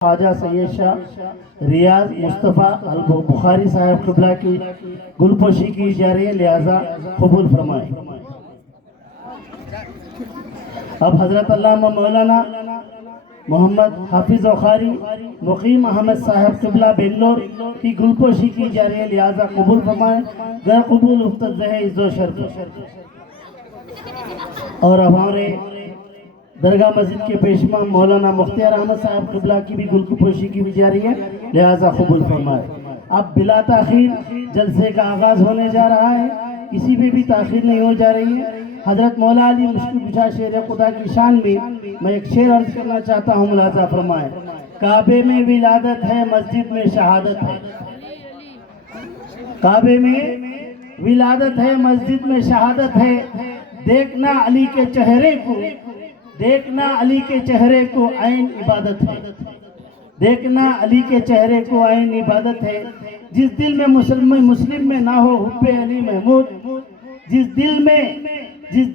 خواجہ سید شاہ ریاض مصطفیٰ البخاری صاحب قبلہ کی گلپوشی کی جا رہی ہے، لہذا قبول فرمائیں۔ اب حضرت علامہ مولانا محمد حافظ بخاری مقیم احمد صاحب قبلہ بنگلور کی گلپوشی کی جا رہی ہے، لہذا قبول فرمائیں۔ غیر قبول افتد ہے عز و شرف۔ اور اب ہمارے درگاہ مسجد کے پیشوا مولانا مختار احمد صاحب قبلہ کی بھی گلپوشی کی بھی جا رہی ہے، لہذا قبول فرمائے۔ اب بلا تاخیر جلسے کا آغاز ہونے جا رہا ہے، کسی بھی تاخیر نہیں ہو جا رہی ہے۔ حضرت مولا علی مشکل کشا شیر خدا کی شان میں ایک شعر عرض کرنا چاہتا ہوں، ملاحظہ فرمائے۔ کعبے میں ولادت ہے، مسجد میں شہادت ہے۔ کعبے میں ولادت ہے، مسجد میں شہادت ہے۔ دیکھنا علی کے چہرے کو، دیکھنا علی کے چہرے کو عین عبادت ہے۔ دیکھنا علی کے چہرے کو عین عبادت ہے۔ جس دل میں مسلم میں نہ ہو حب علی محمود، جس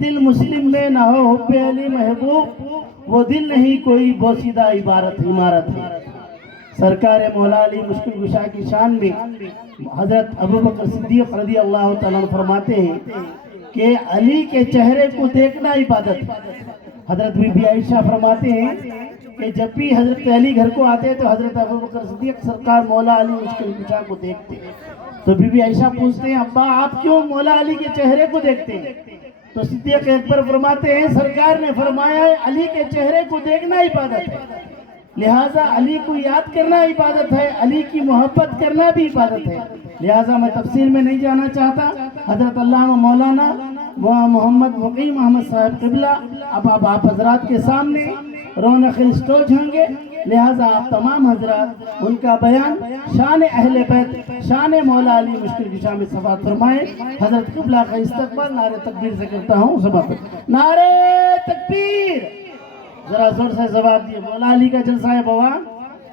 دل مسلم میں نہ ہو حب علی محبوب، وہ دل نہیں کوئی بوسیدہ عمارت ہے۔ سرکار مولا علی مشکل کشا کی شان میں حضرت ابوبکر صدیق رضی اللہ تعالیٰ فرماتے ہیں کہ علی کے چہرے کو دیکھنا عبادت ہے۔ حضرت بی بی عائشہ فرماتے ہیں کہ جب بھی حضرت علی گھر کو آتے تو حضرت ابوبکر صدیق سرکار مولا علی مشکل کشا کو دیکھتے، تو بی بی عائشہ پوچھتے ہیں ابا آپ کیوں مولا علی کے چہرے کو دیکھتے ہیں؟ تو صدیق اکبر فرماتے ہیں سرکار نے فرمایا ہے علی کے چہرے کو دیکھنا عبادت ہے، لہٰذا علی کو یاد کرنا عبادت ہے، علی کی محبت کرنا بھی عبادت ہے۔ لہٰذا میں تفصیل میں نہیں جانا چاہتا۔ حضرت علامہ مولانا محمد مقیم احمد صاحب قبلہ اب آپ حضرات کے سامنے رونق اسٹوج ہوں گے، لہٰذا آپ تمام حضرات ان کا بیان شان اہل بیت، شان مولا علی مشکل کشا میں سماعت فرمائیں۔ حضرت قبلہ کا استقبال نعرہ تکبیر سے کرتا ہوں، سماعت نعرہ تکبیر، ذرا زور سے جواب دیے۔ مولا علی کا جلسہ ہے بابا،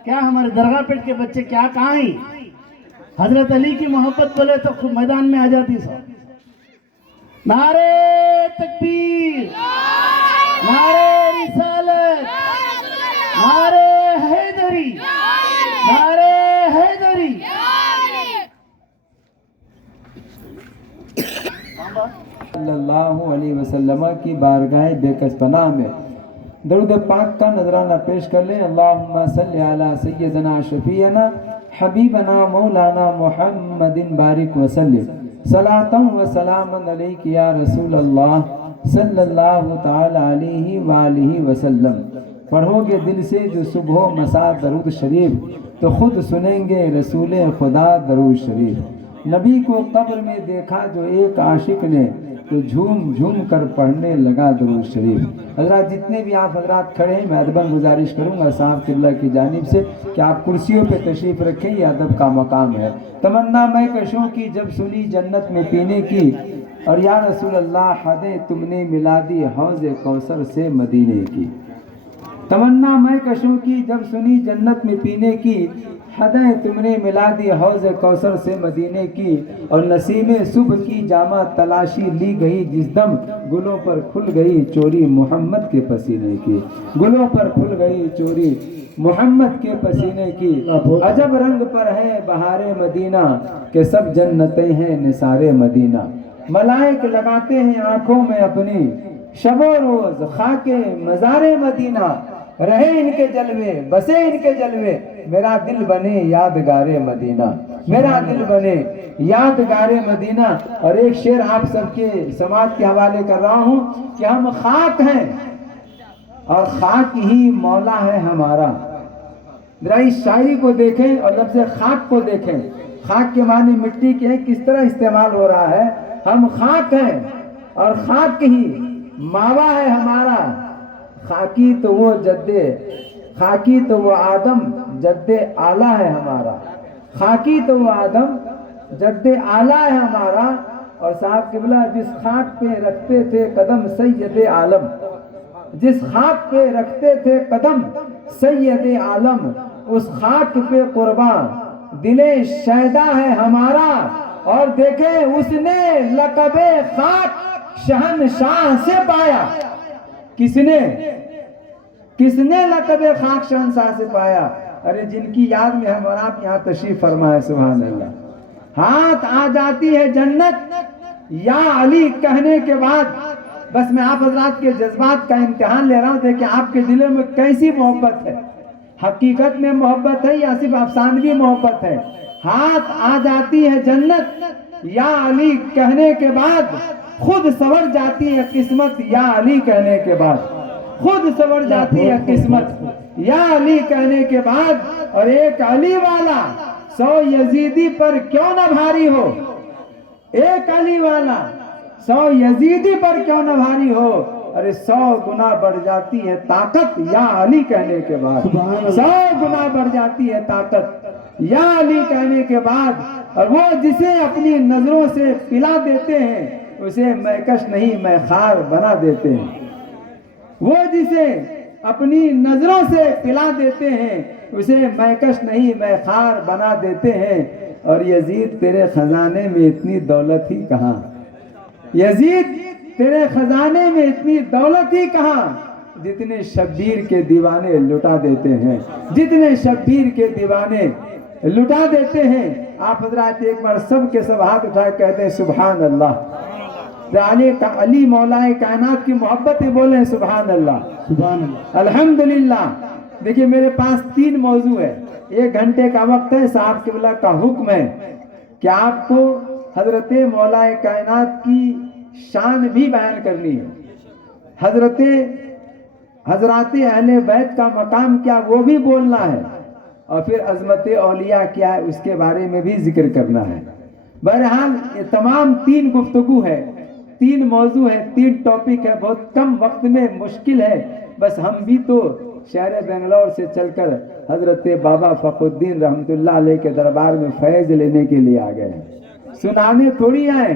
کیا ہمارے درگاہ پیٹ کے بچے کیا کہاں ہیں؟ حضرت علی کی محبت بولے تو میدان میں آ جاتی سب۔ نعرہ تکبیر، نعرہ رسالت، نعرہ حیدری، نعرہ حیدری۔ صلی اللہ علیہ وسلم کی بارگاہ بے کس پناہ میں درود پاک کا نذرانہ پیش کر لیں۔ اللہم صلی علی سیدنا شفیعنا حبیبنا مولانا محمد بارک وسلم، صلاۃ و سلام علیک یا رسول اللہ صلی اللہ تعالی علیہ وآلہ وسلم۔ پڑھو گے دل سے جو صبح و مساء درود شریف، تو خود سنیں گے رسول خدا درود شریف۔ نبی کو قبر میں دیکھا جو ایک عاشق نے، تو جھوم جھوم کر پڑھنے لگا درود شریف۔ حضرات جتنے بھی آپ حضرات کھڑے ہیں، میں ادباً گزارش کروں گا صاحب قبلہ کی جانب سے کہ آپ کرسیوں پہ تشریف رکھیں، یہ ادب کا مقام ہے۔ تمنا میں کشوں کی جب سنی جنت میں پینے کی، اور یا رسول اللہ حدیں تم نے ملا دی حوض کوثر سے مدینے کی۔ تمنا میں کشوں کی جب سنی جنت میں پینے کی، حدیں تم نے ملا دی حوض کوثر سے مدینے کی۔ اور نسیم صبح کی جامہ تلاشی لی گئی جس دم، گلوں پر کھل گئی چوری محمد کے پسینے کی، گلوں پر کھل گئی چوری محمد کے پسینے کی۔ عجب رنگ پر ہے بہار مدینہ، کہ سب جنتیں ہیں نثار مدینہ۔ ملائک لگاتے ہیں آنکھوں میں اپنی، شب و روز خاک مزار مدینہ۔ رہے ان کے جلوے بسے ان کے جلوے، میرا دل بنے یادگار مدینہ، میرا دل بنے یادگار مدینہ۔ اور ایک شعر آپ سب کے سماعت کے حوالے کر رہا ہوں کہ ہم خاک ہیں اور خاک ہی مولا ہے ہمارا۔ ذرا اس شاعری کو دیکھیں اور لفظ خاک کو دیکھیں، خاک کے معنی مٹی کے ہیں، کس طرح استعمال ہو رہا ہے۔ ہم خاک ہیں اور خاک ہی ماوا ہے ہمارا۔ خاکی تو وہ خاکی تو وہ آدم جد اعلیٰ ہے ہمارا، خاکی تو وہ آدم جد اعلیٰ ہے ہمارا۔ اور صاحب قبلہ جس خاک پہ رکھتے تھے قدم سید عالم، جس خاک پہ رکھتے تھے قدم سید عالم، اس خاک پہ قرباں دل شیدا ہے ہمارا۔ اور دیکھیں اس نے لقب خاک شہنشاہ سے پایا، کس نے لقب خاک شہنشاہ سے پایا؟ ارے جن کی یاد میں ہم اور آپ یہاں تشریف فرمائے، سبحان اللہ، ہاتھ آ جاتی ہے جنت یا علی کہنے کے بعد۔ بس میں آپ حضرات کے جذبات کا امتحان لے رہا ہوں، دیکھیں آپ کے دلوں میں کیسی محبت ہے، حقیقت میں محبت ہے یا صرف افسانوی محبت ہے۔ ہاتھ آ جاتی ہے جنت یا علی کہنے کے بعد، خود سنور جاتی ہے قسمت یا علی کہنے کے بعد، خود سنور جاتی ہے قسمت یا علی کہنے کے بعد۔ اور ایک علی والا 100 یزیدی پر کیوں نہ بھاری ہو، ایک علی والا 100 یزیدی پر کیوں نہ بھاری ہو، ارے 100 گنا بڑھ جاتی ہے طاقت یا علی کہنے کے بعد، 100 گنا بڑھ جاتی ہے طاقت یا علی کہنے کے بعد۔ اور وہ جسے اپنی نظروں سے پلا دیتے ہیں اسے میکش نہیں میں خار بنا دیتے ہیں، وہ جسے اپنی نظروں سے پلا دیتے ہیں اسے میکش نہیں میں خار بنا دیتے ہیں۔ اور یزید تیرے خزانے میں اتنی دولت ہی کہاں، یزید تیرے خزانے میں اتنی دولت ہی کہاں، جتنے شبیر کے دیوانے لٹا دیتے ہیں، جتنے شبیر کے دیوانے لٹا دیتے ہیں۔ آپ حضرات ایک بار سب کے سب ہاتھ اٹھا کے کہتے ہیں سبحان اللہ، علی مولا کائنات کی محبت ہی بولیں سبحان اللہ، سبحان اللہ۔ الحمدللہ۔ دیکھیے میرے پاس 3 موضوع ہے، 1 گھنٹے کا وقت ہے، صاحب قبلہ کا حکم ہے کہ آپ کو حضرت مولا کائنات کی شان بھی بیان کرنی ہے، حضرات اہل بیت کا مقام کیا وہ بھی بولنا ہے، اور پھر عظمت اولیاء کیا ہے اس کے بارے میں بھی ذکر کرنا ہے۔ بہرحال یہ تمام 3 گفتگو ہے، 3 موضوع ہے، 3 ٹاپک ہے، بہت کم وقت میں مشکل ہے۔ بس ہم بھی تو شہر بنگلور سے چل کر حضرت بابا فخر الدین رحمت اللہ علیہ کے دربار میں فیض لینے کے لیے آ گئے ہیں، سنانے تھوڑی آئے،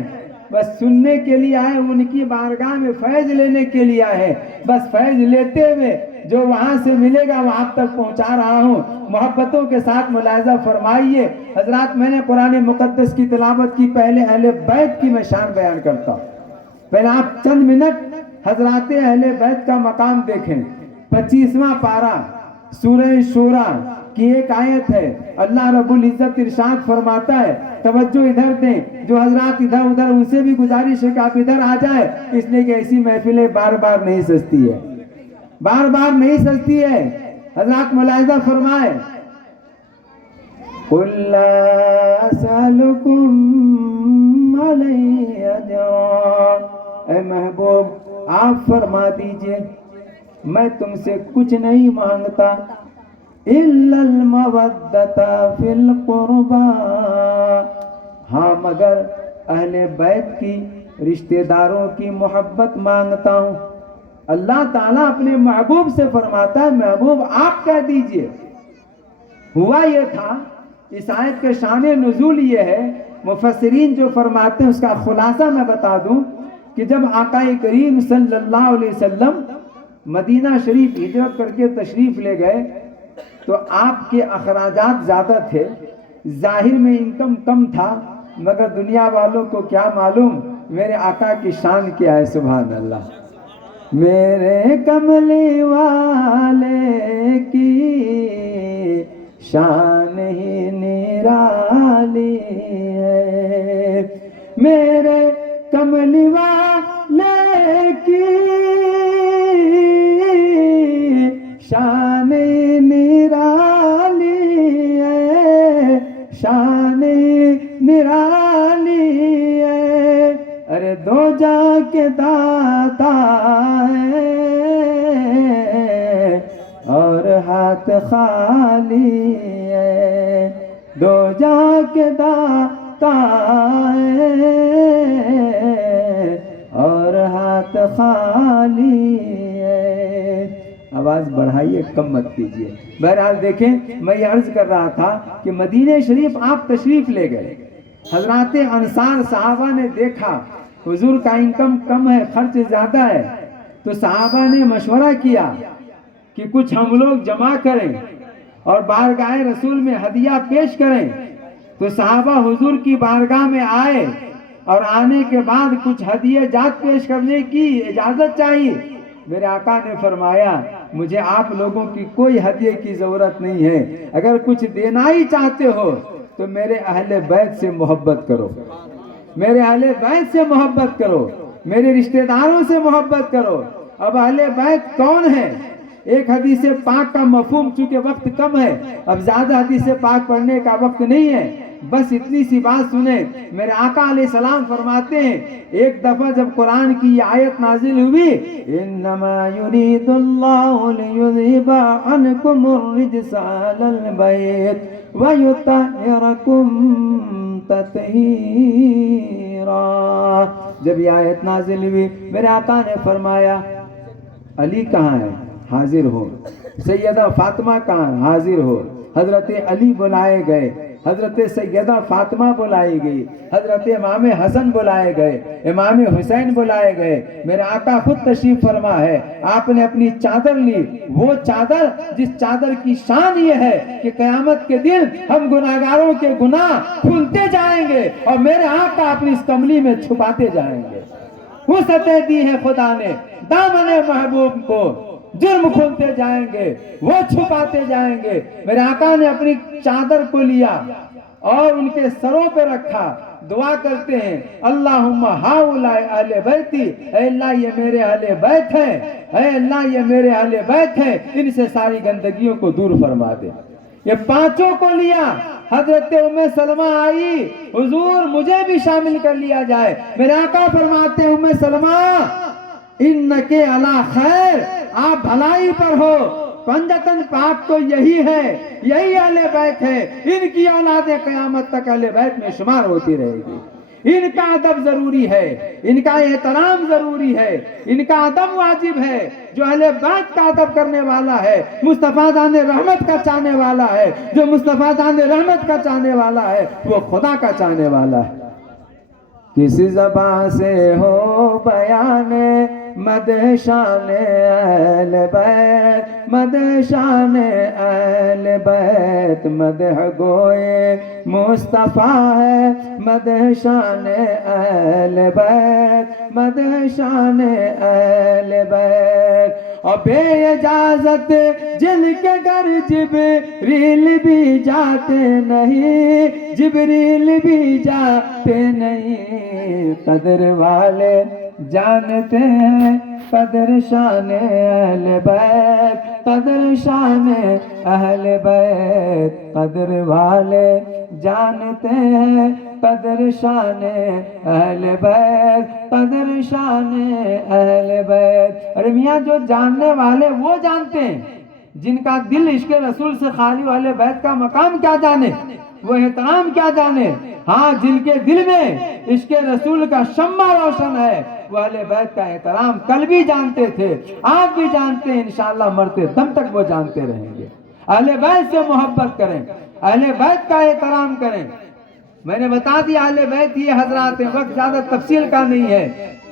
بس سننے کے لیے آئے، ان کی بارگاہ میں فیض لینے کے لیے آئے ہیں۔ بس فیض لیتے ہوئے جو وہاں سے ملے گا وہاں تک پہنچا رہا ہوں۔ محبتوں کے ساتھ ملاحظہ فرمائیے حضرات، میں نے قرآن مقدس کی تلاوت کی، پہلے اہل بیت کی میں شان بیان کرتا ہوں۔ پہلے آپ چند منٹ حضرات اہل بیت کا مقام دیکھیں۔ 25واں پارہ سورہ شورى کی ایک آیت ہے، اللہ رب العزت ارشاد فرماتا ہے، توجہ ادھر دیں، جو حضرات ادھر ادھر ان سے بھی گزارش ہے کہ آپ ادھر آ جائیں، اس لیے کہ ایسی محفلیں بار بار نہیں سجتی ہے، بار بار نہیں سجتی ہے۔ حضرات ملاحظہ فرمائے، قُلْ لَا أَسْأَلُكُمْ عَلَيْهِ أَجْرًا، اے محبوب آپ فرما دیجئے میں تم سے کچھ نہیں مانگتا، إِلَّا الْمَوَدَّةَ فِي الْقُرْبَى، ہاں مگر اہل بیت کی رشتہ داروں کی محبت مانگتا ہوں۔ اللہ تعالیٰ اپنے محبوب سے فرماتا ہے محبوب آپ کہہ دیجئے۔ ہوا یہ تھا، اس آیت کے شان نزول یہ ہے، مفسرین جو فرماتے ہیں اس کا خلاصہ میں بتا دوں کہ جب آقا کریم صلی اللہ علیہ وسلم مدینہ شریف ہجرت کر کے تشریف لے گئے تو آپ کے اخراجات زیادہ تھے، ظاہر میں انکم کم تھا، مگر دنیا والوں کو کیا معلوم میرے آقا کی شان کیا ہے، سبحان اللہ۔ میرے کملی والے کی شان ہی نرالی ہے، میرے کملی والے کی شان نرالی ہے، شان نرالی ہے، ارے دو جا کے داتا ہے اور ہاتھ خالی ہے، دو جا کے داتا ہے اور ہاتھ خالی ہے۔ آواز بڑھائیے، کم مت کیجیے۔ بہرحال دیکھیں، میں یہ عرض کر رہا تھا کہ مدینہ شریف آپ تشریف لے گئے، حضرات انصار صحابہ نے دیکھا حضور کا انکم کم ہے، خرچ زیادہ ہے، تو صحابہ نے مشورہ کیا کہ کچھ ہم لوگ جمع کریں اور بارگاہ رسول میں ہدیہ پیش کریں۔ تو صحابہ حضور کی بارگاہ میں آئے اور آنے کے بعد کچھ ہدیہ جات پیش کرنے کی اجازت چاہیے۔ میرے آقا نے فرمایا مجھے آپ لوگوں کی کوئی ہدیے کی ضرورت نہیں ہے، اگر کچھ دینا ہی چاہتے ہو تو میرے اہل بیت سے محبت کرو، میرے اہل بیت سے محبت کرو، میرے رشتہ داروں سے محبت کرو۔ اب اہل بیت کون ہے؟ ایک حدیث پاک کا مفہوم، چونکہ وقت کم ہے اب زیادہ حدیث پاک پڑھنے کا وقت نہیں ہے، بس اتنی سی بات سنیں۔ میرے آقا علیہ السلام فرماتے ہیں ایک دفعہ جب قرآن کی یہ آیت نازل ہوئی، انما یرید اللہ لیذہب عنکم الرجس علی البیت ویطہرکم تطہیرا، جب یہ آیت نازل ہوئی میرے آقا نے فرمایا علی کہاں ہے؟ حاضر ہو۔ سیدہ فاطمہ کہاں؟ حاضر ہو۔ حضرت علی بلائے گئے، حضرت سیدہ فاطمہ بلائی گئی، حضرت امام حسن بلائے گئے، امام حسین بلائے گئے۔ میرے آقا خود تشریف فرما ہے، آپ نے اپنی چادر لی، وہ چادر جس چادر کی شان یہ ہے کہ قیامت کے دن ہم گناہگاروں کے گناہ کھلتے جائیں گے اور میرے آقا اپنی اس کملی میں چھپاتے جائیں گے۔ وسعتیں دی ہے خدا نے دامن محبوب کو، جرم کھلتے جائیں گے، وہ چھپاتے جائیں گے۔ میرے آقا نے اپنی چادر کو لیا اور ان کے سروں پہ رکھا، دعا کرتے ہیں اللہم ہؤلاء اہل بیتی، اے اللہ یہ میرے اہل بیت ہیں، اے اللہ یہ میرے اہل بیت ہیں، ان سے ساری گندگیوں کو دور فرما دے۔ یہ پانچوں کو لیا، حضرت ام سلمہ آئی، حضور مجھے بھی شامل کر لیا جائے۔ میرے آقا فرماتے ہیں ام سلمہ انکے علی خیر، آپ بھلائی پر ہو، پنجتن پاک تو یہی ہے، یہی اہل بیت ہے، ان کی اولادیں قیامت تک اہل بیت میں شمار ہوتی رہے گی۔ ان کا ادب ضروری ہے، ان کا احترام ضروری ہے، ان کا ادب واجب ہے۔ جو اہل بیت کا ادب کرنے والا ہے مصطفیٰ دان رحمت کا چاہنے والا ہے، جو مصطفیٰ دان رحمت کا چاہنے والا ہے وہ خدا کا چاہنے والا ہے۔ کسی زبان سے ہو بیان مدح شان اہل بیت، مدح شان اہل بیت، مدح گوئے مصطفیٰ ہے، مدح شان اہل بیت، مدح شان اہل بیت۔ اور بے اجازت جن کے گھر جبریل بھی جاتے نہیں، جبریل بھی جاتے نہیں، قدر والے جانتے ہیں قدر شان اہل بیت، قدر شان اہل بیت، قدر والے جانتے ہیں قدر شان اہل بیت، قدر شان اہل بیت۔ ارے میاں جو جاننے والے وہ جانتے ہیں، جن کا دل عشق رسول سے خالی اہل بیت کا مقام کیا جانے، وہ احترام کیا جانے۔ ہاں جن کے دل میں عشق رسول کا شمع روشن ہے وہ اہل بیت کا احترام کل بھی جانتے تھے، آج بھی جانتے ہیں، انشاءاللہ مرتے دم تک وہ جانتے رہیں گے۔ اہل بیت سے محبت کریں، اہل بیت کا احترام کریں۔ میں نے بتا دیا اہل بیت یہ حضرات، وقت زیادہ تفصیل کا نہیں ہے۔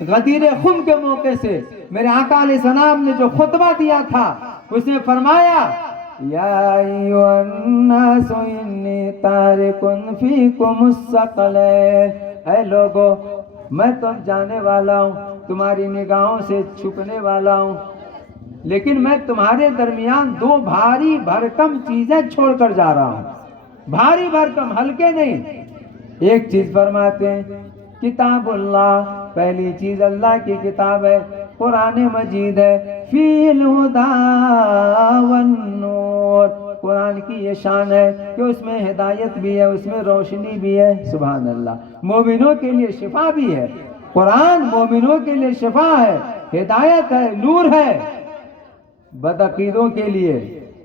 غدیر خم کے موقع سے میرے آقا علیہ السلام نے جو خطبہ دیا تھا اس نے فرمایا یا ایھا الناس انی تارک فیکم الثقلین، اے لوگو میں تو جانے والا ہوں، تمہاری نگاہوں سے چھپنے والا ہوں، لیکن میں تمہارے درمیان دو بھاری بھرکم چیزیں چھوڑ کر جا رہا ہوں، بھاری بھرکم، ہلکے نہیں۔ ایک چیز فرماتے ہیں کتاب اللہ، پہلی چیز اللہ کی کتاب ہے، قرآن مجید ہے، فی الہدی والنور، قرآن کی یہ شان ہے کہ اس میں ہدایت بھی ہے، اس میں روشنی بھی ہے، سبحان اللہ، مومنوں کے لیے شفا بھی ہے، قرآن مومنوں کے لیے شفا ہے، ہدایت ہے، نور ہے، بدعقیدوں کے لیے،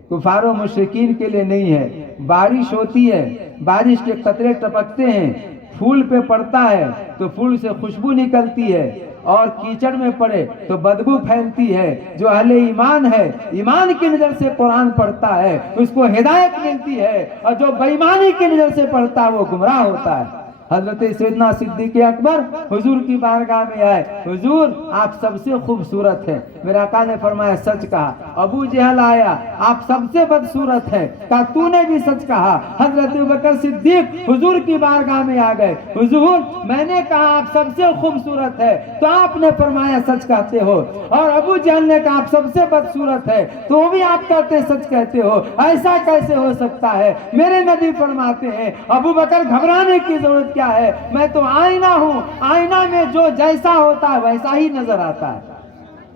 کفار و مشرکین کے لیے نہیں ہے۔ بارش ہوتی ہے، بارش کے قطرے ٹپکتے ہیں، پھول پہ پڑتا ہے تو پھول سے خوشبو نکلتی ہے، اور کیچڑ میں پڑے تو بدبو پھیلتی ہے۔ جو اہل ایمان ہے، ایمان کی نظر سے قرآن پڑھتا ہے، اس کو ہدایت ملتی ہے، اور جو بے ایمانی کی نظر سے پڑھتا ہے وہ گمراہ ہوتا ہے۔ حضرت سیدنا صدیق اکبر حضور کی بارگاہ میں آئے، حضور آپ سب سے خوبصورت ہیں۔ میرے آقا نے فرمایا سچ کہا۔ ابو جہل آیا، آپ سب سے بدصورت ہیں، کہا تو نے بھی سچ کہا۔ حضرت ابوبکر صدیق حضور کی بارگاہ میں آ گئے، حضور میں نے کہا آپ سب سے خوبصورت ہے تو آپ نے فرمایا سچ کہتے ہو، اور ابو جہل نے کہا آپ سب سے بدصورت ہے تو بھی آپ کہتے سچ کہتے ہو، ایسا کیسے ہو سکتا ہے؟ میرے نبی فرماتے ہیں ابو بکر گھبرانے کی ضرورت کیا ہے، میں تو آئینہ ہوں، آئینہ میں جو جیسا ہوتا ہے ویسا ہی نظر آتا ہے،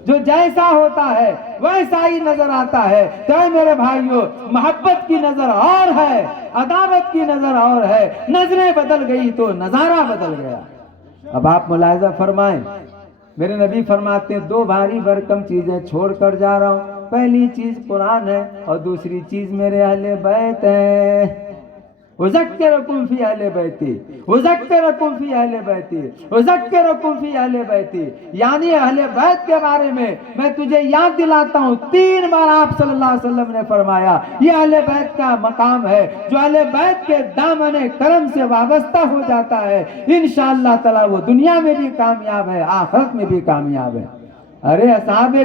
جو جیسا ہوتا ہے ویسا ہی نظر آتا ہے۔ تو اے میرے بھائیوں، محبت کی نظر اور ہے، عداوت کی نظر اور ہے، نظریں بدل گئی تو نظارہ بدل گیا۔ اب آپ ملاحظہ فرمائیں، میرے نبی فرماتے ہیں دو بھاری بھرکم چیزیں چھوڑ کر جا رہا ہوں، پہلی چیز قرآن ہے اور دوسری چیز میرے اہل بیت ہے۔ اذکرکم فی اہل بیتی، اذکرکم فی اہل بیتی، اذکرکم فی اہل بیتی، یعنی اہل بیت کے بارے میں تجھے یاد دلاتا ہوں۔ 3 بار آپ صلی اللہ علیہ وسلم نے فرمایا یہ اہل بیت کا مقام ہے، جو اہل بیت کے دامن کرم سے وابستہ ہو جاتا ہے انشاءاللہ تعالی وہ دنیا میں بھی کامیاب ہے، آخرت میں بھی کامیاب ہے۔ ارے اصحاب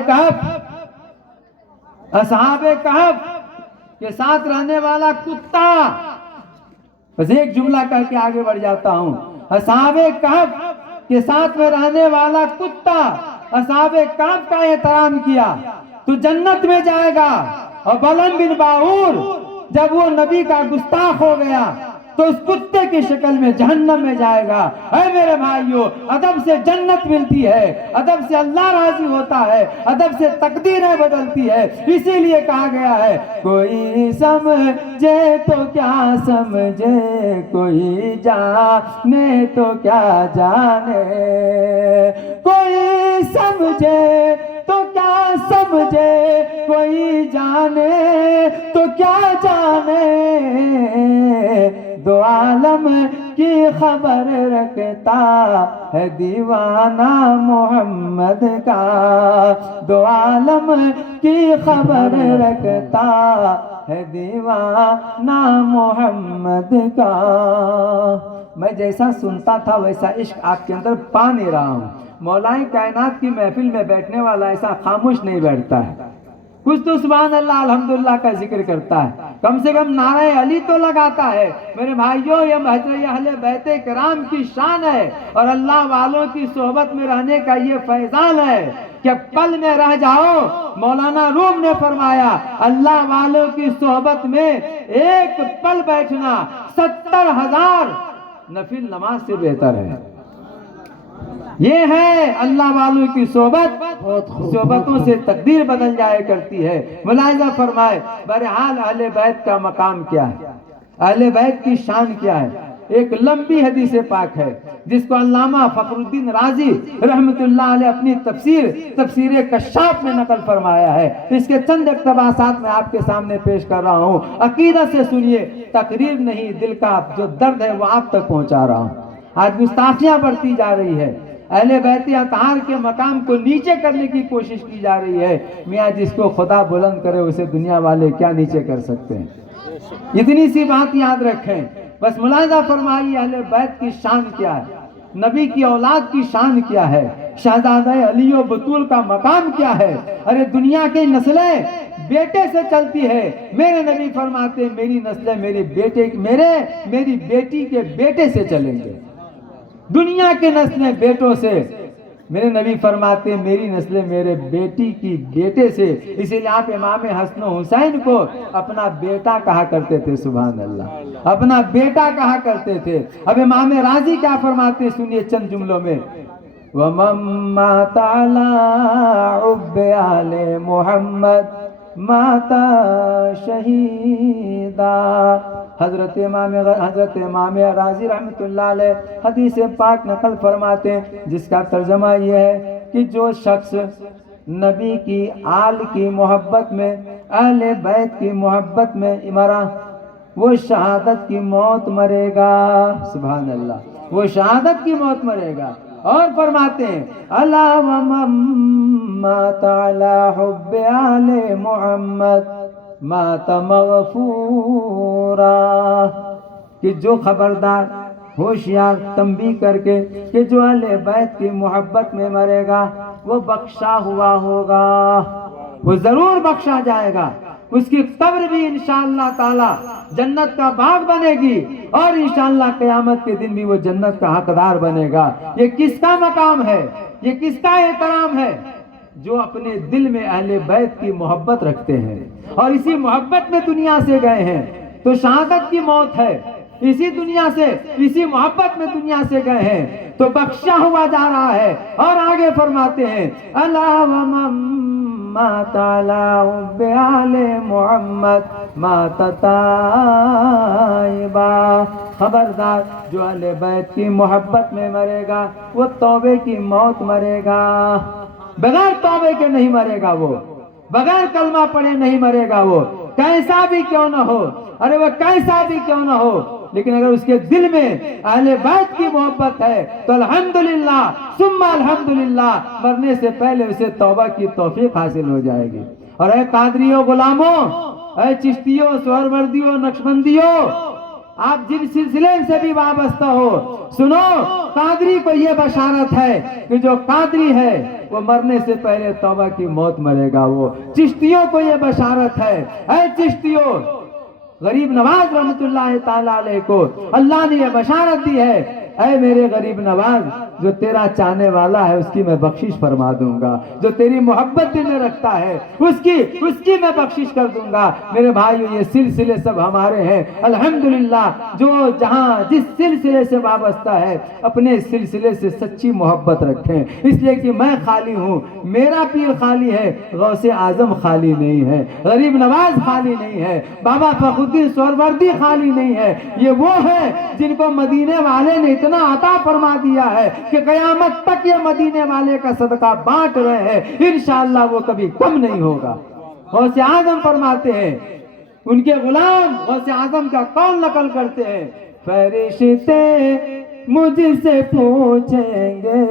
کہف کے ساتھ رہنے والا کتا، بس ایک جملہ کہہ کے آگے بڑھ جاتا ہوں، اصحاب کہف کے ساتھ میں رہنے والا کتا اصحاب کہف کا احترام کیا تو جنت میں جائے گا، اور بلن بن باعور جب وہ نبی کا گستاخ ہو گیا تو اس کتے کی شکل میں جہنم میں جائے گا۔ اے میرے بھائیوں، ادب سے جنت ملتی ہے، ادب سے اللہ راضی ہوتا ہے، ادب سے تقدیریں بدلتی ہے، اسی لیے کہا گیا ہے کوئی سمجھے تو کیا سمجھے، کوئی جانے تو کیا جانے، کوئی سمجھے تو کیا سمجھے، کوئی جانے تو کیا جانے، دو عالم کی خبر رکھتا ہے دیوانہ محمد کا، دو عالم کی خبر رکھتا ہے دیوانہ محمد کا۔ میں جیسا سنتا تھا ویسا عشق آپ کے اندر پا نہیں رہا ہوں۔ مولائے کائنات کی محفل میں بیٹھنے والا ایسا خاموش نہیں بیٹھتا ہے، کچھ تو سبحان اللہ الحمدللہ کا ذکر کرتا ہے، کم سے کم نعرہ علی تو لگاتا ہے۔ میرے بھائیوں، یہ اہل بیت کرام کی شان ہے، اور اللہ والوں کی صحبت میں رہنے کا یہ فیضان ہے کہ پل میں رہ جاؤ۔ مولانا روم نے فرمایا اللہ والوں کی صحبت میں ایک پل بیٹھنا 70,000 نفل نماز سے بہتر ہے۔ یہ ہے اللہ والوں کی صحبت، صحبتوں سے تقدیر بدل جائے کرتی ہے۔ ملاحظہ فرمائے بہرحال اہل بیت کا مقام کیا ہے، اہل بیت کی شان کیا ہے۔ ایک لمبی حدیث پاک ہے جس کو علامہ فخر الدین رازی رحمت اللہ علیہ اپنی تفسیر کشاف میں نقل فرمایا ہے۔ اس کے چند اقتباسات میں آپ کے سامنے پیش کر رہا ہوں، عقیدت سے سنیے، تقریر نہیں، دل کا جو درد ہے وہ آپ تک پہنچا رہا ہوں۔ آج گستاخیاں بڑھتی جا رہی ہے، اہل بیت اطہار کے مقام کو نیچے کرنے کی کوشش کی جا رہی ہے۔ میاں جس کو خدا بلند کرے اسے دنیا والے کیا نیچے کر سکتے ہیں؟ اتنی سی بات یاد رکھیں، بس ملاحظہ فرمائیے اہل بیت کی شان کیا ہے، نبی کی اولاد کی شان کیا ہے، شہزادہ علی و بطول کا مقام کیا ہے۔ ارے دنیا کی نسلیں بیٹے سے چلتی ہے، میرے نبی فرماتے میری نسلیں میری بیٹی کے بیٹے سے چلیں گے، دنیا کی نسلیں بیٹوں سے، میرے نبی فرماتے میری نسلیں میرے بیٹی کی بیٹے سے۔ اسی لیے آپ امام حسن و حسین کو اپنا بیٹا کہا کرتے تھے، سبحان اللہ، اپنا بیٹا کہا کرتے تھے۔ اب امام راضی کیا فرماتے سنیے چند جملوں میں، وَمَن مَّاتَ عَلَىٰ حُبِّ آلِ محمد مَاتَ شہیدا۔ حضرت امام راضی رحمت اللہ علیہ حدیث پاک نقل فرماتے ہیں جس کا ترجمہ یہ ہے کہ جو شخص نبی کی آل کی محبت میں، اہل بیت کی محبت میں مرا وہ شہادت کی موت مرے گا، سبحان اللہ، وہ شہادت کی موت مرے گا۔ اور فرماتے ہیں الا ومن مات علی حب آل محمد مات مغفورا، کہ جو خبردار ہوشیار تنبیہ کر کے کہ جو اہل بیت کی محبت میں مرے گا وہ بخشا ہوا ہوگا، وہ ضرور بخشا جائے گا، اس کی قبر بھی انشاءاللہ تعالی جنت کا باغ بنے گی، اور انشاءاللہ قیامت کے دن بھی وہ جنت کا حقدار بنے گا۔ یہ کس کا مقام ہے، یہ کس کا احترام ہے؟ جو اپنے دل میں اہل بیت کی محبت رکھتے ہیں اور اسی محبت میں دنیا سے گئے ہیں، تو شہادت کی موت ہے، اسی دنیا سے، اسی محبت میں دنیا سے گئے ہیں تو بخشا ہوا جا رہا ہے۔ اور آگے فرماتے ہیں الا ومن مات علی حب آل محمد مات تائبا، خبردار جو اہل بیت کی محبت میں مرے گا وہ توبے کی موت مرے گا، بغیر توبے کے نہیں مرے گا، وہ بغیر کلمہ پڑھے نہیں مرے گا، وہ کیسا بھی کیوں نہ ہو، ارے وہ کیسا بھی کیوں نہ ہو، لیکن اگر اس کے دل میں اہل بیت کی محبت ہے تو الحمدللہ ثم الحمدللہ مرنے سے پہلے اسے توبہ کی توفیق حاصل ہو جائے گی۔ اور اے قادریوں غلاموں، اے چشتیوں، سہروردیوں، نقشبندیوں، آپ جن سلسلے سے بھی وابستہ ہو، سنو، قادری کو یہ بشارت ہے کہ جو قادری ہے وہ مرنے سے پہلے توبہ کی موت مرے گا۔ وہ چشتیوں کو یہ بشارت ہے، اے چشتیوں، غریب نواز رحمت اللہ تعالی علیہ کو اللہ نے یہ بشارت دی ہے، اے میرے غریب نواز، جو تیرا چاہنے والا ہے اس کی میں بخشش فرما دوں گا، جو تیری محبت دل میں رکھتا ہے اس کی میں بخشش کر دوں گا۔ میرے بھائیو، یہ سلسلے سب ہمارے ہیں الحمدللہ، جو جہاں جس سلسلے سے وابستہ ہے اپنے سلسلے سے سچی محبت رکھیں، اس لیے کہ میں خالی ہوں، میرا پیر خالی ہے، غوث اعظم خالی نہیں ہے، غریب نواز خالی نہیں ہے، بابا فخر الدین سہروردی خالی نہیں ہے، یہ وہ ہے جن کو مدینے والے نے اتنا عطا فرما دیا ہے کہ قیامت تک یہ مدینے والے کا صدقہ بانٹ رہے ہیں، انشاءاللہ وہ کبھی کم نہیں ہوگا۔ غوث اعظم فرماتے ہیں، ان کے غلام غوث اعظم کا قول نقل کرتے ہیں، فرشتے مجھ سے پوچھیں گے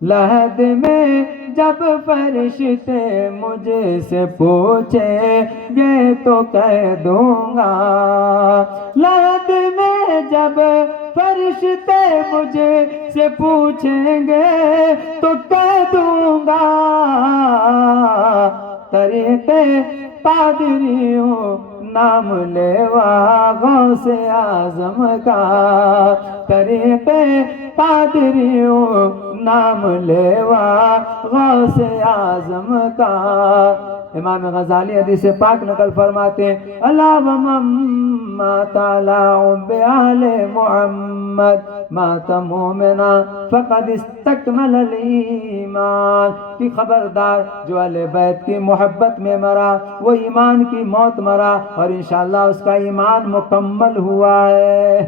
لحد میں، جب فرشتے مجھ سے پوچھیں گے تو کہہ دوں گا، لحد میں جب فرشتے مجھ سے پوچھیں گے تو کہہ دوں گا، طریقے قادریوں نام لیوا غوث اعظم کا، طریقے قادریوں نام لیوا غوث اعظم کا۔ امام غزالی حدیث پاک نقل فرماتے ہیں الا ومن مات علی حب آل محمد مات مومنا فقد استکمل الایمان، کہ خبردار جو اہل بیت کی محبت میں مرا وہ ایمان کی موت مرا اور انشاءاللہ اس کا ایمان مکمل ہوا ہے۔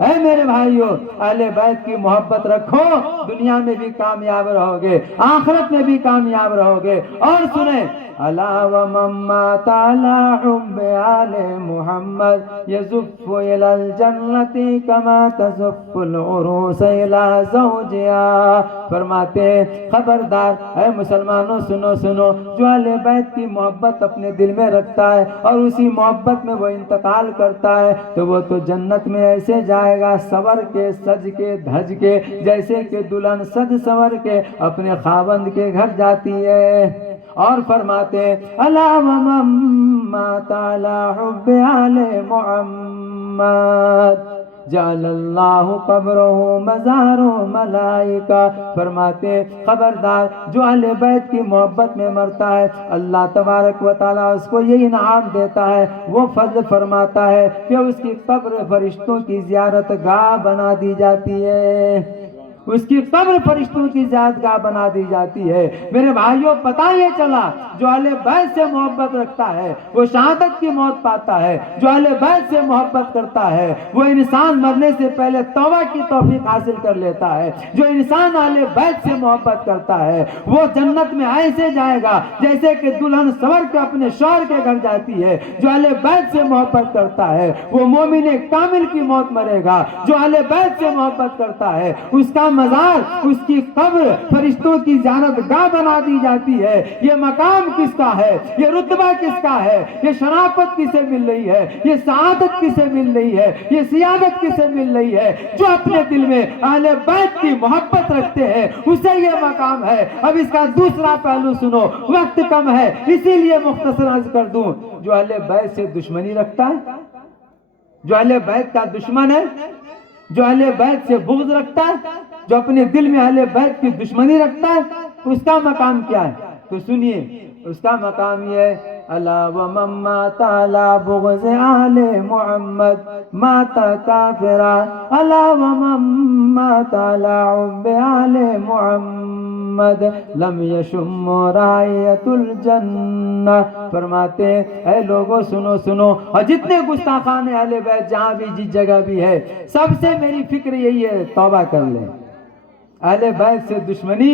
اے میرے بھائیو، اہل بیت کی محبت رکھو، دنیا میں بھی کامیاب رہو گے، آخرت میں بھی کامیاب رہو گے۔ اور سنیں الا ومن مات علی حب آل محمد یزف الی الجنۃ کما تزف العروس الی زوجها، فرماتے ہیں خبردار اے مسلمانوں، سنو سنو، جو اہل بیت کی محبت اپنے دل میں رکھتا ہے اور اسی محبت میں وہ انتقال کرتا ہے تو وہ تو جنت میں ایسے جائے گا سور کے سج کے دھج کے، جیسے کہ دلہن سج سور کے اپنے خاوند کے گھر جاتی ہے۔ اور فرماتے ہیں الا ومن مات علی حب آل محمد جعل اللہ قبرہ مزار ملائکہ، فرماتے ہیں خبردار جو اہل بیت کی محبت میں مرتا ہے اللہ تبارک و تعالیٰ اس کو یہ انعام دیتا ہے، وہ فضل فرماتا ہے کہ اس کی قبر فرشتوں کی زیارت گاہ بنا دی جاتی ہے، اس کی قبر فرشتوں کی زیادگاہ بنا دی جاتی ہے۔ میرے بھائیوں، پتہ یہ چلا جو اہل بیت سے محبت رکھتا ہے وہ شہادت کی موت پاتا ہے، جو اہل بیت سے محبت کرتا ہے وہ انسان مرنے سے پہلے توبہ کی توفیق حاصل کر لیتا ہے، جو انسان اہل بیت سے محبت کرتا ہے وہ جنت میں ایسے جائے گا جیسے کہ دلہن سور کے اپنے شوہر کے گھر جاتی ہے، جو اہل بیت سے محبت کرتا ہے وہ مومن کامل کی موت مرے گا، جو اہل بیت سے محبت کرتا ہے اس کا مزار، اس کی قبر فرشتوں کی زیارت گاہ بنا دی جاتی ہے۔ یہ مقام کس کا ہے؟ یہ رتبہ کس کا ہے؟ یہ شرافت کسے مل رہی ہے؟ یہ سعادت کسے مل رہی ہے؟ یہ سیادت کسے مل رہی ہے؟ جو اپنے دل میں اہل بیت کی محبت رکھتے ہیں اسے یہ مقام ہے۔ اب اس کا دوسرا پہلو سنو، وقت کم ہے اسی لیے مختصر عرض کر دوں۔ جو اہل بیت سے دشمنی رکھتا ہے، جو اہل بیت کا دشمن ہے، جو اہل بیت سے بغض رکھتا ہے، جو اپنے دل میں اہل بیت کی دشمنی رکھتا ہے، اس کا مقام کیا ہے؟ تو سنیے، اس کا مقام یہ ہے، الا ومن مات علی بغض اہل محمد مات کافرا، الا ومن مات علی حب اہل محمد لم یشم رائحۃ الجنہ۔ فرماتے ہیں اے لوگوں سنو سنو، اور جتنے گستاخان اہل بیت جہاں بھی جس جگہ بھی ہے، سب سے میری فکر یہی ہے، توبہ کر لیں۔ اہل بیت سے دشمنی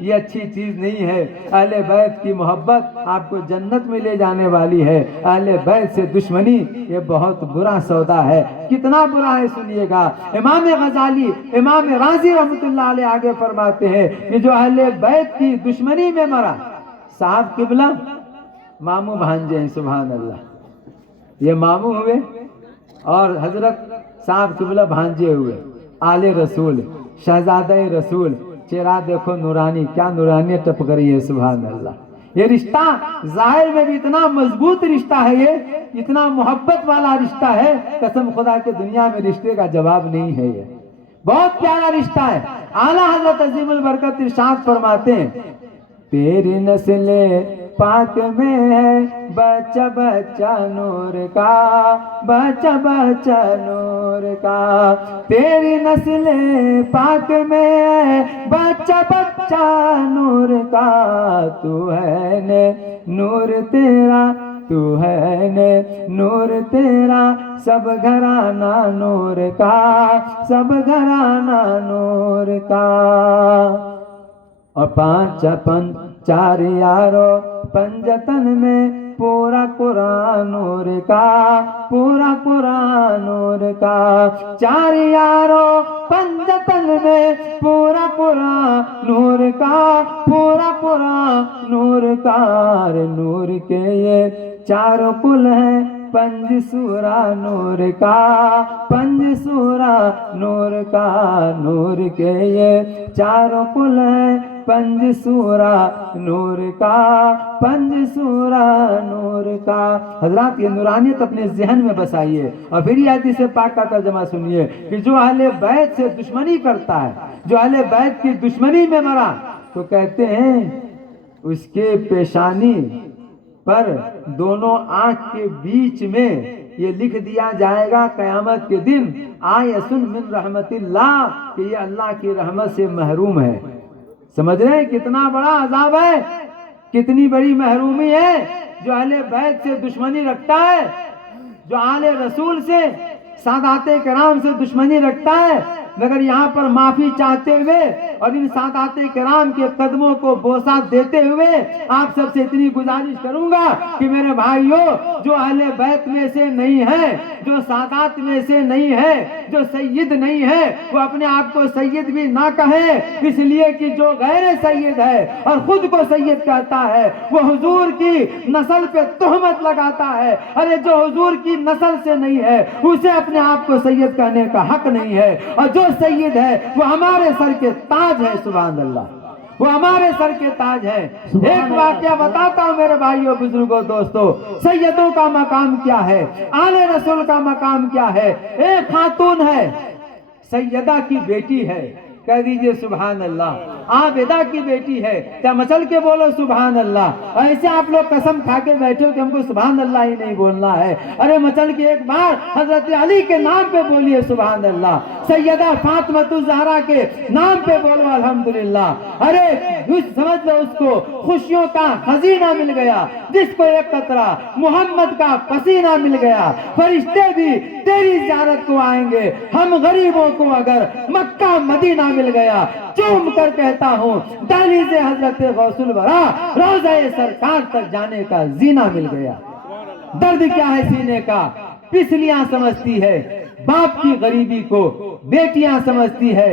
یہ اچھی چیز نہیں ہے۔ اہل بیت کی محبت آپ کو جنت میں لے جانے والی ہے۔ اہل بیت سے دشمنی یہ بہت برا سودا ہے۔ کتنا برا ہے سنیے گا۔ امام غزالی، امام رازی رحمۃ اللہ علیہ آگے فرماتے ہیں کہ جو اہل بیت کی دشمنی میں مرا، صاحب قبلہ ماموں بھانجے ہیں، سبحان اللہ، یہ ماموں ہوئے اور حضرت صاحب قبلہ بھانجے ہوئے، آل رسول، شہزادہ رسول، چہرہ دیکھو نورانی، کیا نورانیت ٹپک رہی ہے، سبحان اللہ۔ یہ رشتہ ظاہر میں بھی اتنا مضبوط رشتہ ہے، یہ اتنا محبت والا رشتہ ہے، قسم خدا کے دنیا میں رشتے کا جواب نہیں ہے۔ یہ بہت پیارا رشتہ ہے۔ اعلیٰ حضرت عظیم البرکت ارشاد فرماتے ہیں، تیری نسل پاک میں ہے بچہ بچہ نور کا، بچہ بچہ نور کا، تیری نسل پاک میں ہے بچہ بچہ نور کا، تو ہے نے نور تیرا، تو ہے نے نور تیرا، سب گھرانہ نور کا، سب گھرانہ نور کا۔ اور چار یارو پنجتن میں پورا قرآن نور کا، پورا قرآن نور کا، چار یارو پنجتن میں پورا قرآن نور کا، پورا قرآن نور کا، نور کے یہ چاروں کل ہیں پنج سورہ نور کا، پنج سورہ نور کا، نور کے یہ چاروں کل ہیں پنج سورہ نور کا، پنج سورہ نور کا۔ حضرات یہ نورانیت اپنے ذہن میں بسائیے اور پھر یہ حدیث پاک کا ترجمہ سنیے کہ جو اہل بیت سے دشمنی کرتا ہے، جو اہل بیت کی دشمنی میں مرا، تو کہتے ہیں اس کے پیشانی پر دونوں آنکھ کے بیچ میں یہ لکھ دیا جائے گا قیامت کے دن، آیسن من رحمت اللہ، کہ یہ اللہ کی رحمت سے محروم ہے۔ سمجھ رہے ہیں کتنا بڑا عذاب ہے، کتنی بڑی محرومی ہے۔ جو اہل بیت سے دشمنی رکھتا ہے، جو آل رسول سے، سادات کرام سے دشمنی رکھتا ہے، مگر یہاں پر معافی چاہتے ہوئے اور ان سادات کرام کے قدموں کو بوسہ دیتے ہوئے آپ سب سے اتنی گزارش کروں گا کہ میرے بھائیوں، جو اہل بیت میں سے نہیں ہے، جو سادات میں سے نہیں ہے، جو سید نہیں ہے، وہ اپنے آپ کو سید بھی نہ کہے، اس لیے کہ جو غیر سید ہے اور خود کو سید کہتا ہے وہ حضور کی نسل پہ تہمت لگاتا ہے۔ ارے جو حضور کی نسل سے نہیں ہے اسے اپنے آپ کو سید کہنے کا حق نہیں ہے، اور جو سید ہے وہ ہمارے سر کے تاج ہے، سبحان اللہ، وہ ہمارے سر کے تاج ہے۔ ایک واقعہ بتاتا ہوں میرے بھائیوں بزرگوں دوستو، سیدوں کا مقام کیا ہے، آل رسول کا مقام کیا ہے۔ ایک خاتون ہے، سیدہ کی بیٹی ہے، کہہ دیجئے سبحان اللہ، عابدہ کی بیٹی ہے، کیا مچل کے بولو سبحان اللہ۔ ایسے آپ لوگ قسم کھا کے بیٹھے ہو کہ ہم کو سبحان اللہ ہی نہیں بولنا ہے، ارے مچل کے ایک بار حضرت علی کے نام پہ بولیے سبحان اللہ، سیدہ فاطمہ الزہرا کے نام پہ بولو الحمدللہ۔ ارے سمجھ لو اس کو خوشیوں کا خزینہ مل گیا، جس کو ایک قطرہ محمد کا پسینہ مل گیا، فرشتے بھی تیری زیارت کو آئیں گے، ہم غریبوں کو اگر مکہ مدینہ مل گیا، چوم کر کہتا ہوں دہلیز حضرت غوث الورا روضہ سرکار تک جانے کا زینہ مل گیا۔ درد کیا ہے سینے کا، پسلیاں سمجھتی ہے باپ کی غریبی کو، بیٹیاں سمجھتی ہے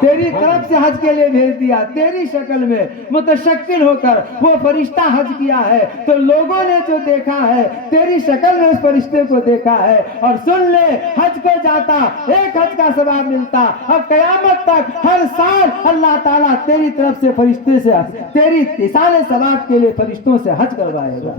تیری طرف سے حج کے لیے بھیج دیا، تیری شکل میں متشکل ہو کر وہ فرشتہ حج کیا ہے، تو لوگوں نے جو دیکھا ہے تیری شکل میں اس فرشتے کو دیکھا ہے۔ اور سن لے، حج کو جاتا ایک حج کا ثواب ملتا، اب قیامت تک ہر سال اللہ تعالیٰ تیری طرف سے فرشتے سے تیری اتصال ثواب کے لیے فرشتوں سے حج کروائے گا،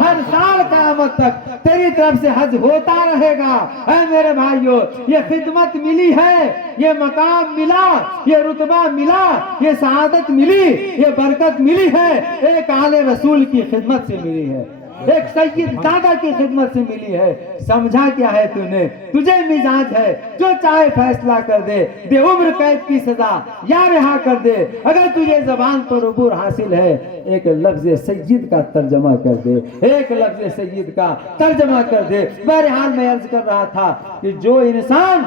ہر سال قیامت تک تیری طرف سے حج ہوتا رہے گا۔ اے میرے بھائیو، یہ خدمت ملی ہے، یہ مقام ملا، یہ رتبہ ملا، یہ سعادت ملی، یہ برکت ملی ہے، ایک آل رسول کی خدمت سے ملی ہے، ایک سید زادہ کی خدمت سے ملی ہے۔ سمجھا کیا ہے تو نے؟ تجھے مزاج ہے جو چاہے فیصلہ کر دے، دے عمر قید کی سزا یا رہا کر دے۔ اگر تجھے زبان پر عبور حاصل ہے، ایک لفظ سید کا ترجمہ کر دے، ایک لفظ سید کا ترجمہ کر دے۔ بہرحال میں عرض کر رہا تھا کہ جو انسان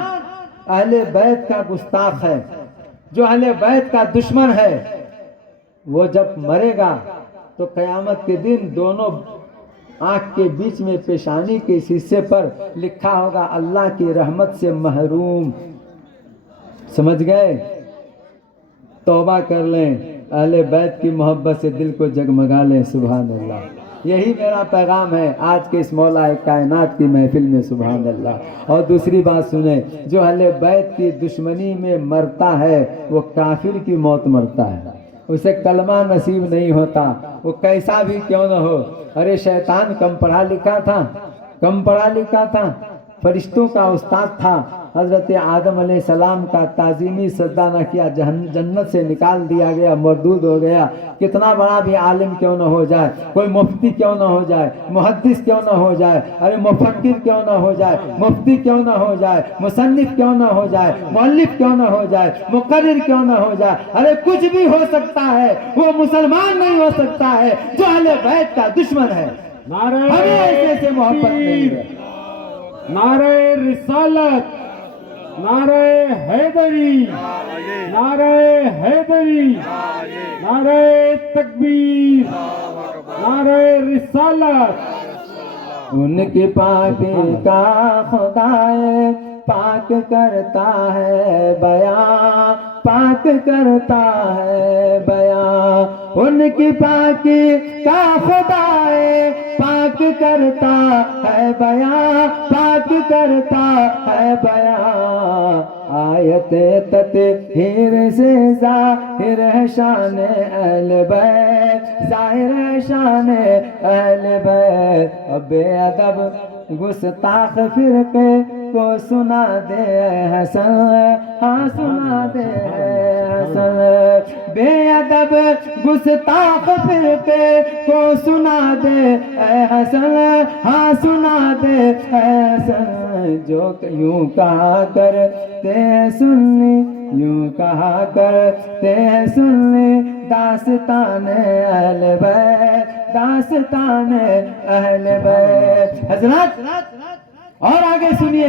اہل بیت کا گستاخ ہے، جو اہل بیت کا دشمن ہے، وہ جب مرے گا تو قیامت کے دن دونوں آنکھ کے بیچ میں پیشانی کے اس حصے پر لکھا ہوگا اللہ کی رحمت سے محروم۔ سمجھ گئے؟ توبہ کر لیں، اہل بیت کی محبت سے دل کو جگمگا لیں۔ سبحان اللہ، یہی میرا پیغام ہے آج کے اس مولا کائنات کی محفل میں۔ سبحان اللہ۔ اور دوسری بات سنیں، جو اہل بیت کی دشمنی میں مرتا ہے وہ کافر کی موت مرتا ہے، اسے کلمہ نصیب نہیں ہوتا، وہ کیسا بھی کیوں نہ ہو۔ ارے شیطان کم پڑھا لکھا تھا، کم پڑھا لکھا تھا، فرشتوں کا استاد تھا، حضرت آدم علیہ السلام کا تعظیمی سجدہ نہ کیا، جنت سے نکال دیا گیا، مردود ہو گیا۔ کتنا بڑا بھی عالم کیوں نہ ہو جائے، کوئی مفتی کیوں نہ ہو جائے، محدث کیوں نہ ہو جائے، ارے مفکر کیوں نہ ہو جائے، مفتی کیوں نہ ہو جائے، مصنف کیوں نہ ہو جائے، مؤلف کیوں نہ ہو جائے، مقرر کیوں نہ ہو جائے، ارے کچھ بھی ہو سکتا ہے، وہ مسلمان نہیں ہو سکتا ہے جو اہل بیت کا دشمن ہے۔ ہمیں ایسے سے محبت نہیں ہے۔ نعرہ رسالت، نعرہ حیدری، نعرہ حیدری، نعرہ تکبیر، نعرہ رسالت۔ ان کی پاکی کا خدائے پاک کرتا ہے بیان، پاک کرتا ہے بیان۔ ان کی پاکی کا خدائے پاک کرتا ہے بیان، پاک کرتا ہے بیان۔ آیت تطہیر سے ظاہر ہے شان اہل بیت، ظاہر ہے شان اہل بیت۔ اور بے ادب گستاخ فرقے کو سنا دے حسن، ہاں سنا دے حسن۔ بے ادب گستاخ فرقے کو سنا دے اے حسن، ہاں سنا دے اے حسن۔ جو یوں کہا کرتے ہیں سنی، یوں کہا کرتے ہیں سنی، داستان اہل بیت، داستان اہل بیت۔ حضرات اور آگے سنیے،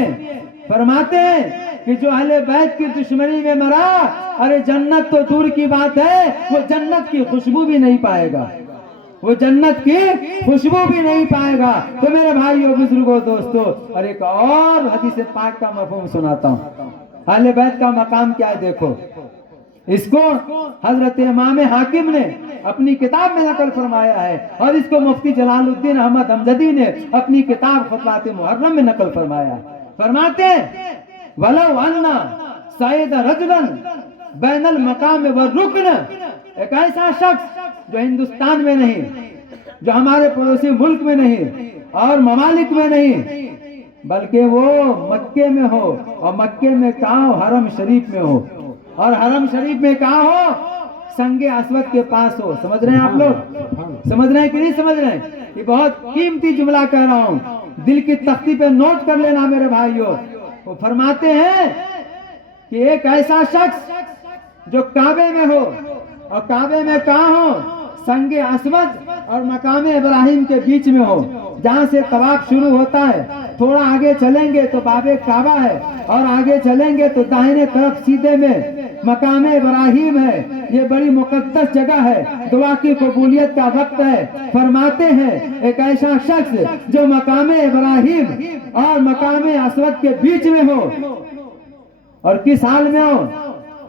فرماتے ہیں کہ جو اہل بیت کی دشمنی میں مرا، ارے جنت تو دور کی بات ہے، وہ جنت کی خوشبو بھی نہیں پائے گا، وہ جنت کی خوشبو بھی نہیں پائے گا۔ تو میرے بھائیو، بزرگوں، دوستو، اور ایک اور حدیث پاک کا مفہوم سناتا ہوں۔ اہل بیت کا مقام کیا ہے دیکھو، اس کو حضرت امام حاکم نے اپنی کتاب میں نقل فرمایا ہے، اور اس کو مفتی جلال الدین احمد امجدی نے اپنی کتاب خطبات محرم میں نقل فرمایا ہے۔ فرماتے ہیں وَلَوْ أَنَّ سَيِّدَ رَجُلًا بین المقام والرکن، ایک ایسا شخص جو ہندوستان میں نہیں، جو ہمارے پڑوسی ملک میں نہیں اور ممالک میں نہیں، بلکہ وہ مکے میں ہو، اور مکے میں کہاں ہو، حرم شریف میں ہو، اور حرم شریف میں کہاں ہو، سنگ اسود کے پاس ہو۔ سمجھ رہے ہیں آپ لوگ؟ سمجھ رہے ہیں کہ نہیں سمجھ رہے ہیں؟ یہ بہت قیمتی جملہ کہہ رہا ہوں، دل کی تختی پہ نوٹ کر لینا میرے بھائیو۔ وہ فرماتے ہیں کہ ایک ایسا شخص جو کعبے میں ہو، اور کعبے میں کہاں ہو، سنگ اسود اور مقام ابراہیم کے بیچ میں ہو، جہاں سے طواف شروع ہوتا ہے۔ تھوڑا آگے چلیں گے تو باب کعبہ ہے، اور آگے چلیں گے تو دائیں طرف سیدھے میں مقام ابراہیم ہے۔ یہ بڑی مقدس جگہ ہے، دعا کی قبولیت کا وقت ہے۔ فرماتے ہیں ایک ایسا شخص جو مقام ابراہیم اور مقام اسود کے بیچ میں ہو، اور کس حال میں ہو؟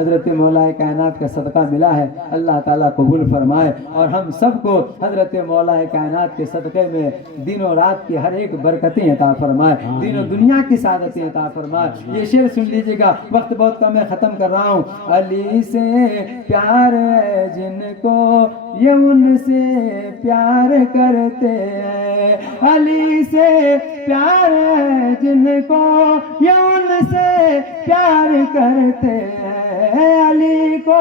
حضرت مولا کائنات کا صدقہ ملا ہے، اللہ تعالیٰ قبول فرمائے اور ہم سب کو حضرت مولا کائنات کے صدقے میں دن و رات کی ہر ایک برکتیں عطا فرمائے، دین و دنیا کی سعادتیں عطا فرمائے۔ یہ شعر سن لیجیے گا، وقت بہت کم ہے، ختم کر رہا ہوں۔ علی سے پیار ہے جن کو یہ ان سے پیار کرتے ہیں، علی سے پیار ہے جن کو یہ ان سے پیار کرتے ہیں، علی کو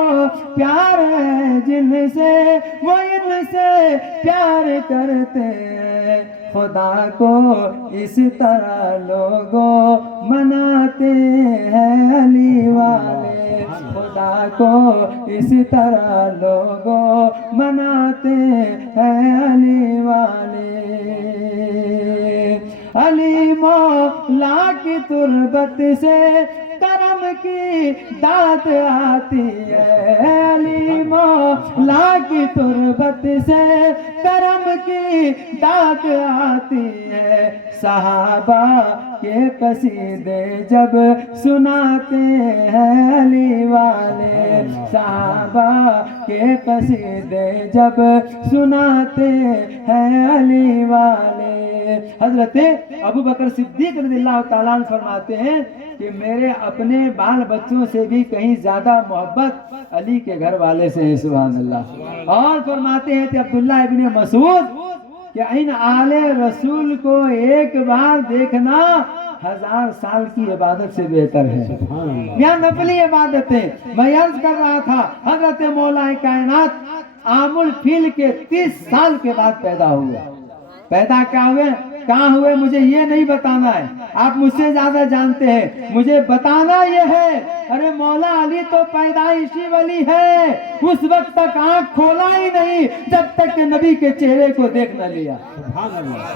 پیار ہے جن سے وہ ان سے پیار کرتے ہیں، خدا کو اس طرح لوگوں مناتے ہیں علی والے، خدا کو اس طرح لوگوں مناتے ہیں علی والے۔ علی مولا کی تربت سے کرم کی داد آتی ہے، علی مولا کی تربت سے کرم کی داد آتی ہے، صحابہ کے قصیدے جب سناتے ہیں علی والے، صحابہ کے قصیدے جب سناتے ہیں علی والے۔ حضرت ابو بکر صدیق رضی اللہ تعالیٰ عنہ فرماتے ہیں کہ میرے اپنے بال بچوں سے بھی کہیں زیادہ محبت علی کے گھر والے سے ہے، سبحان اللہ۔ اور فرماتے ہیں کہ عبداللہ ابن مسعود کہ ان آل رسول کو ایک بار دیکھنا 1000 سال کی عبادت سے بہتر ہے۔ یہاں نفلی عبادتیں میں عرض کر رہا تھا، حضرت مولا کائنات عام الفیل کے 30 سال کے بعد پیدا ہوئے۔ پیدا کیا ہوئے، کہاں ہوئے، مجھے یہ نہیں بتانا ہے، آپ مجھ سے زیادہ جانتے ہیں، مجھے بتانا یہ ہے ارے مولا علی تو پیدائشی ولی ہے، اس وقت تک آنکھ کھولا ہی نہیں جب تک کہ نبی کے چہرے کو دیکھ نہ لیا،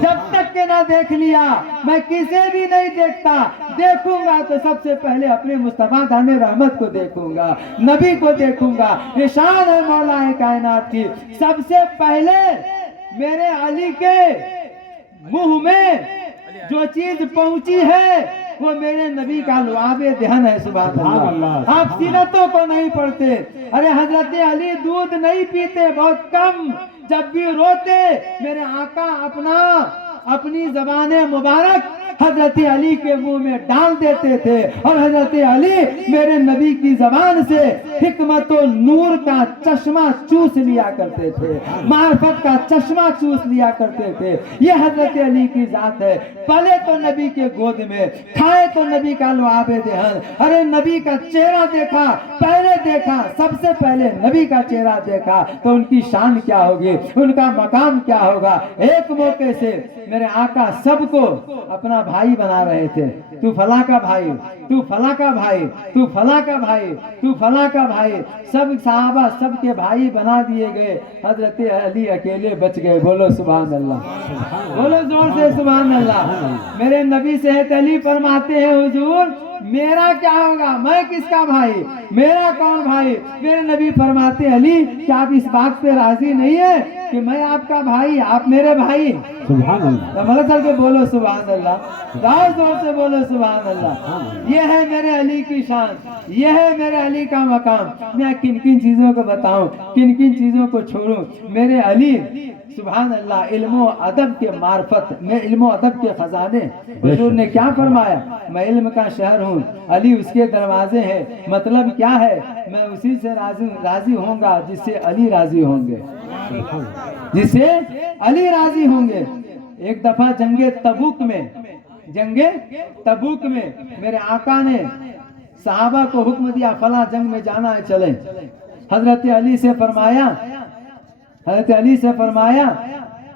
جب تک کہ نہ دیکھ لیا۔ میں کسے بھی نہیں دیکھتا، دیکھوں گا تو سب سے پہلے اپنے مصطفیٰ دان رحمت کو دیکھوں گا، نبی کو دیکھوں گا۔ یہ شان ہے مولا کائنات کی، سب سے پہلے میرے علی کے منہ میں جو چیز پہنچی ہے وہ میرے نبی کا لعاب دہن ہے، سبحان اللہ۔ آپ سیرتوں کو نہیں پڑھتے، ارے حضرت علی دودھ نہیں پیتے، بہت کم، جب بھی روتے میرے آقا اپنی زبان مبارک حضرت علی کے منہ میں ڈال دیتے تھے، اور حضرت علی میرے نبی کی زبان سے حکمت و نور کا چشمہ چوس لیا کرتے تھے، معرفت کا چشمہ چوس لیا کرتے تھے۔ یہ حضرت علی کی ذات ہے، پلے تو نبی کے گود میں، کھائے تو نبی کا لعاب دہن۔ ارے نبی کا چہرہ دیکھا، پہلے دیکھا، سب سے پہلے نبی کا چہرہ دیکھا تو ان کی شان کیا ہوگی، ان کا مقام کیا ہوگا۔ ایک موقع سے میرے آقا سب کو اپنا بھائی بنا رہے تھے، تو فلاں کا بھائی، تو فلاں کا بھائی، تو فلاں کا بھائی، تو فلاں کا بھائی، سب صحابہ سب کے بھائی بنا دیے گئے، حضرت علی اکیلے بچ گئے۔ بولو سبحان اللہ، بولو زور سے سبحان اللہ۔ میرے نبی صحت علی فرماتے ہیں حضور میرا کیا ہوگا، میں کس کا بھائی، میرا کون بھائی؟ میرے نبی فرماتے علی کیا آپ اس بات پہ راضی نہیں ہے کہ میں آپ کا بھائی، آپ میرے بھائی؟ سبحان اللہ، مطلب چل کے بولو سبحان اللہ، زور سے بولو سبحان اللہ۔ یہ ہے میرے علی کی شان، یہ ہے میرے علی کا مقام۔ میں کن کن چیزوں کو بتاؤں، کن کن چیزوں کو چھوڑوں؟ میرے علی سبحان اللہ علم و ادب کے معرفت میں، علم و ادب کے خزانے۔ حضور نے کیا فرمایا، میں علم کا شہر ہوں، علی اس کے دروازے ہیں۔ مطلب کیا ہے، میں اسی سے راضی ہوں گا جس سے علی راضی ہوں گے، جس سے علی راضی ہوں گے۔ ایک دفعہ جنگ تبوک میں میرے آقا نے صحابہ کو حکم دیا فلاں جنگ میں جانا ہے، چلیں۔ حضرت علی سے فرمایا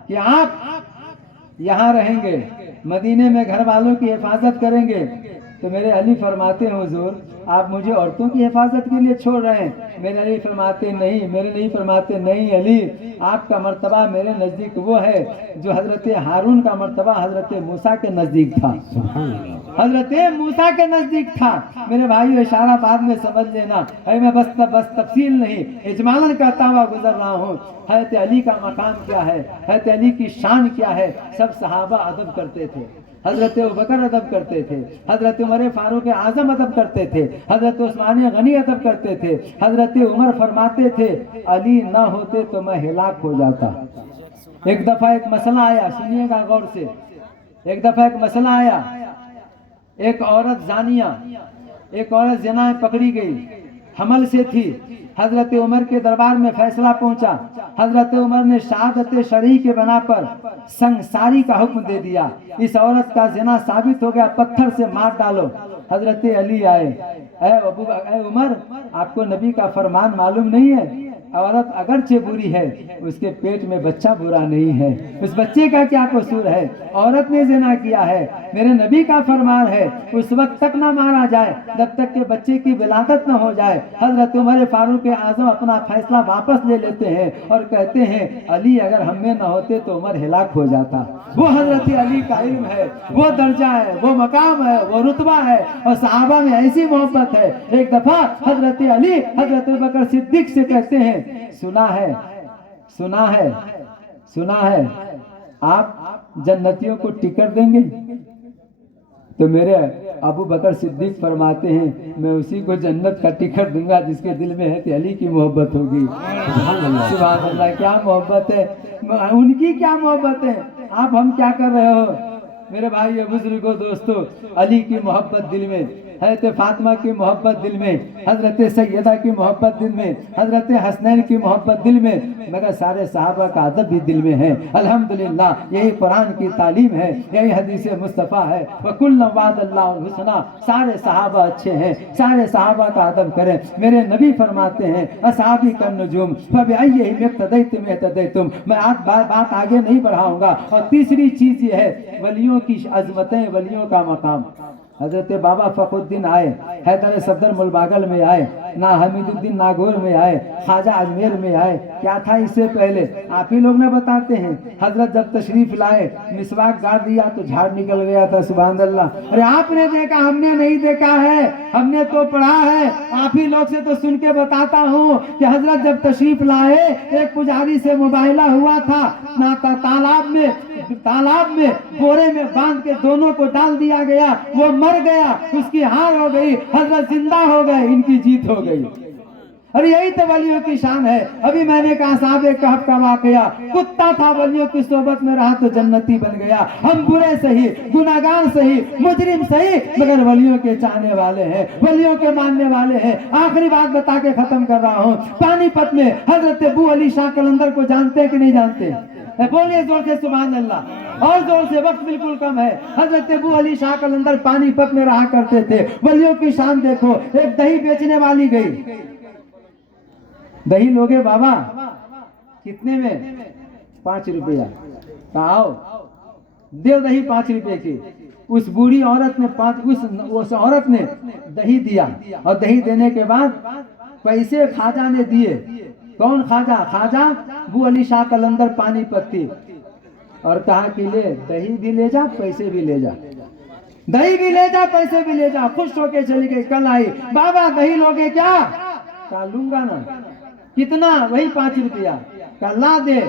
کہ آپ یہاں رہیں گے، مدینے میں گھر والوں کی حفاظت کریں گے۔ تو میرے علی فرماتے ہیں حضور آپ مجھے عورتوں کی حفاظت کے لیے چھوڑ رہے ہیں؟ میرے علی فرماتے نہیں، میرے نبی فرماتے نہیں علی، آپ کا مرتبہ میرے نزدیک وہ ہے جو حضرت ہارون کا مرتبہ حضرت موسیٰ کے نزدیک تھا، حضرت موسیٰ کے نزدیک تھا۔ میرے بھائیو اشارہ بعد میں سمجھ لینا، میں بس تفصیل نہیں اجمالاً کہتا ہوا گزر رہا ہوں۔ حضرت علی کا مقام کیا ہے، حضرت علی کی شان کیا ہے، سب صحابہ ادب کرتے تھے۔ حضرت ابوبکر ادب کرتے تھے، حضرت عمر فاروق اعظم ادب کرتے تھے، حضرت عثمان غنی ادب کرتے تھے، حضرت عمر فرماتے تھے علی نہ ہوتے تو میں ہلاک ہو جاتا۔ ایک دفعہ ایک مسئلہ آیا، سنیے گا غور سے، ایک دفعہ ایک مسئلہ آیا، ایک عورت زانیہ، ایک عورت زنا میں پکڑی گئی، حمل سے تھی، حضرت عمر کے دربار میں فیصلہ پہنچا، حضرت عمر نے شہادت شرعی کے بنا پر سنگساری کا حکم دے دیا، اس عورت کا زنا ثابت ہو گیا، پتھر سے مار ڈالو۔ حضرت علی آئے، اے عمر آپ کو نبی کا فرمان معلوم نہیں ہے؟ عورت اگرچہ بری ہے، اس کے پیٹ میں بچہ برا نہیں ہے، اس بچے کا کیا قصور ہے؟ عورت نے زنا کیا ہے، میرے نبی کا فرمان ہے اس وقت تک نہ مارا جائے جب تک کہ بچے کی ولادت نہ ہو جائے۔ حضرت عمر فاروق اعظم اپنا فیصلہ واپس لے لیتے ہیں اور کہتے ہیں علی اگر ہم میں نہ ہوتے تو عمر ہلاک ہو جاتا۔ وہ حضرت علی کا علم ہے، وہ درجہ ہے، وہ مقام ہے، وہ رتبہ ہے، اور صحابہ میں ایسی محبت ہے۔ ایک دفعہ حضرت علی حضرت بکر صدیق سے کہتے ہیں سنا ہے آپ جنتیوں کو ٹکٹ دیں گے؟ تو میرے ابو بکر صدیق فرماتے ہیں میں اسی کو جنت کا ٹکٹ دوں گا جس کے دل میں ہے علی کی محبت ہوگی۔ سبحان اللہ، کیا محبت ہے، ان کی کیا محبت ہے۔ آپ ہم کیا کر رہے ہو میرے بھائی بزرگوں دوستو؟ علی کی محبت دل میں، حضرت فاطمہ کی محبت دل میں، حضرت سیدہ کی محبت دل میں، حضرت حسنین کی محبت دل میں، مگر سارے صحابہ کا ادب بھی دل میں ہے۔ الحمدللہ یہی قرآن کی تعلیم ہے، یہی حدیث مصطفیٰ ہے، وَكُلًّا وَعَدَ اللَّهُ الْحُسْنَىٰ۔ سارے صحابہ اچھے ہیں، سارے صحابہ کا ادب کریں۔ میرے نبی فرماتے ہیں اصحابی کالنجوم فبأيهم اقتديتم اهتديتم۔ میں بات آگے نہیں بڑھاؤں گا۔ اور تیسری چیز یہ ہے ولیوں کی عظمتیں، ولیوں کا مقام۔ حضرت بابا فخر الدین آئے، حیدر صفدر ملباگل میں آئے، نا حمید الدین ناگور میں آئے، خواجہ اجمیر میں آئے۔ کیا تھا اس سے پہلے؟ آپ ہی لوگ نے بتاتے ہیں۔ حضرت جب تشریف لائے مسواک گاڑ دیا تو جھاڑ نکل گیا تھا۔ سبحان اللہ۔ ارے آپ نے دیکھا، ہم نے نہیں دیکھا ہے، ہم نے تو پڑھا ہے۔ آپ ہی لوگ سے تو سن کے بتاتا ہوں کہ حضرت جب تشریف لائے ایک پجاری سے مباہلہ ہوا تھا، نہ تالاب میں بورے میں باندھ کے دونوں کو ڈال دیا گیا، وہ مر گیا، اس کی ہار ہو گئی، حضرت زندہ ہو گئے، ان کی جیت ہو گئی۔ اور یہی تو ولیوں کی شان ہے۔ ابھی میں نے کہا صاحب ایک کہف کا واقعہ، کتا تھا ولیوں کی صحبت میں رہا تو جنتی بن گیا۔ ہم برے سہی، گناہگار سہی، مجرم سہی، مگر ولیوں کے چاہنے والے ہیں، ولیوں کے ماننے والے ہیں۔ آخری بات بتا کے ختم کر رہا ہوں۔ پانی پت میں حضرت ابو علی شاہ قلندر کو جانتے ہیں کہ نہیں جانتے؟ بولیے زور سے سبحان اللہ، اور زور سے، وقت بالکل کم ہے۔ حضرت ابو علی شاہ قلندر پانی پت میں رہا کرتے تھے۔ ولیوں کی شان دیکھو۔ ایک دہی بیچنے والی گئی، دہی لوگے بابا کتنے میں؟ 5 روپیہ۔ کہا آؤ دیو دہی 5 روپے کی۔ اس بوڑھی عورت نے اس عورت نے دہی دیا، اور دہی دینے کے بعد پیسے خواجہ نے دیے۔ کون خواجہ؟ خواجہ ابو علی شاہ قلندر پانی پتی، اور کہا کہ لے دہی بھی لے جا، پیسے بھی لے جا، دہی بھی لے جا، پیسے بھی لے جا۔ خوش ہو کے چلی گئی۔ کل آئی، بابا دہی لوگے کیا؟ کہا لوں گا نا۔ کتنا؟ وہی 5 روپیہ۔ کہا لا دے۔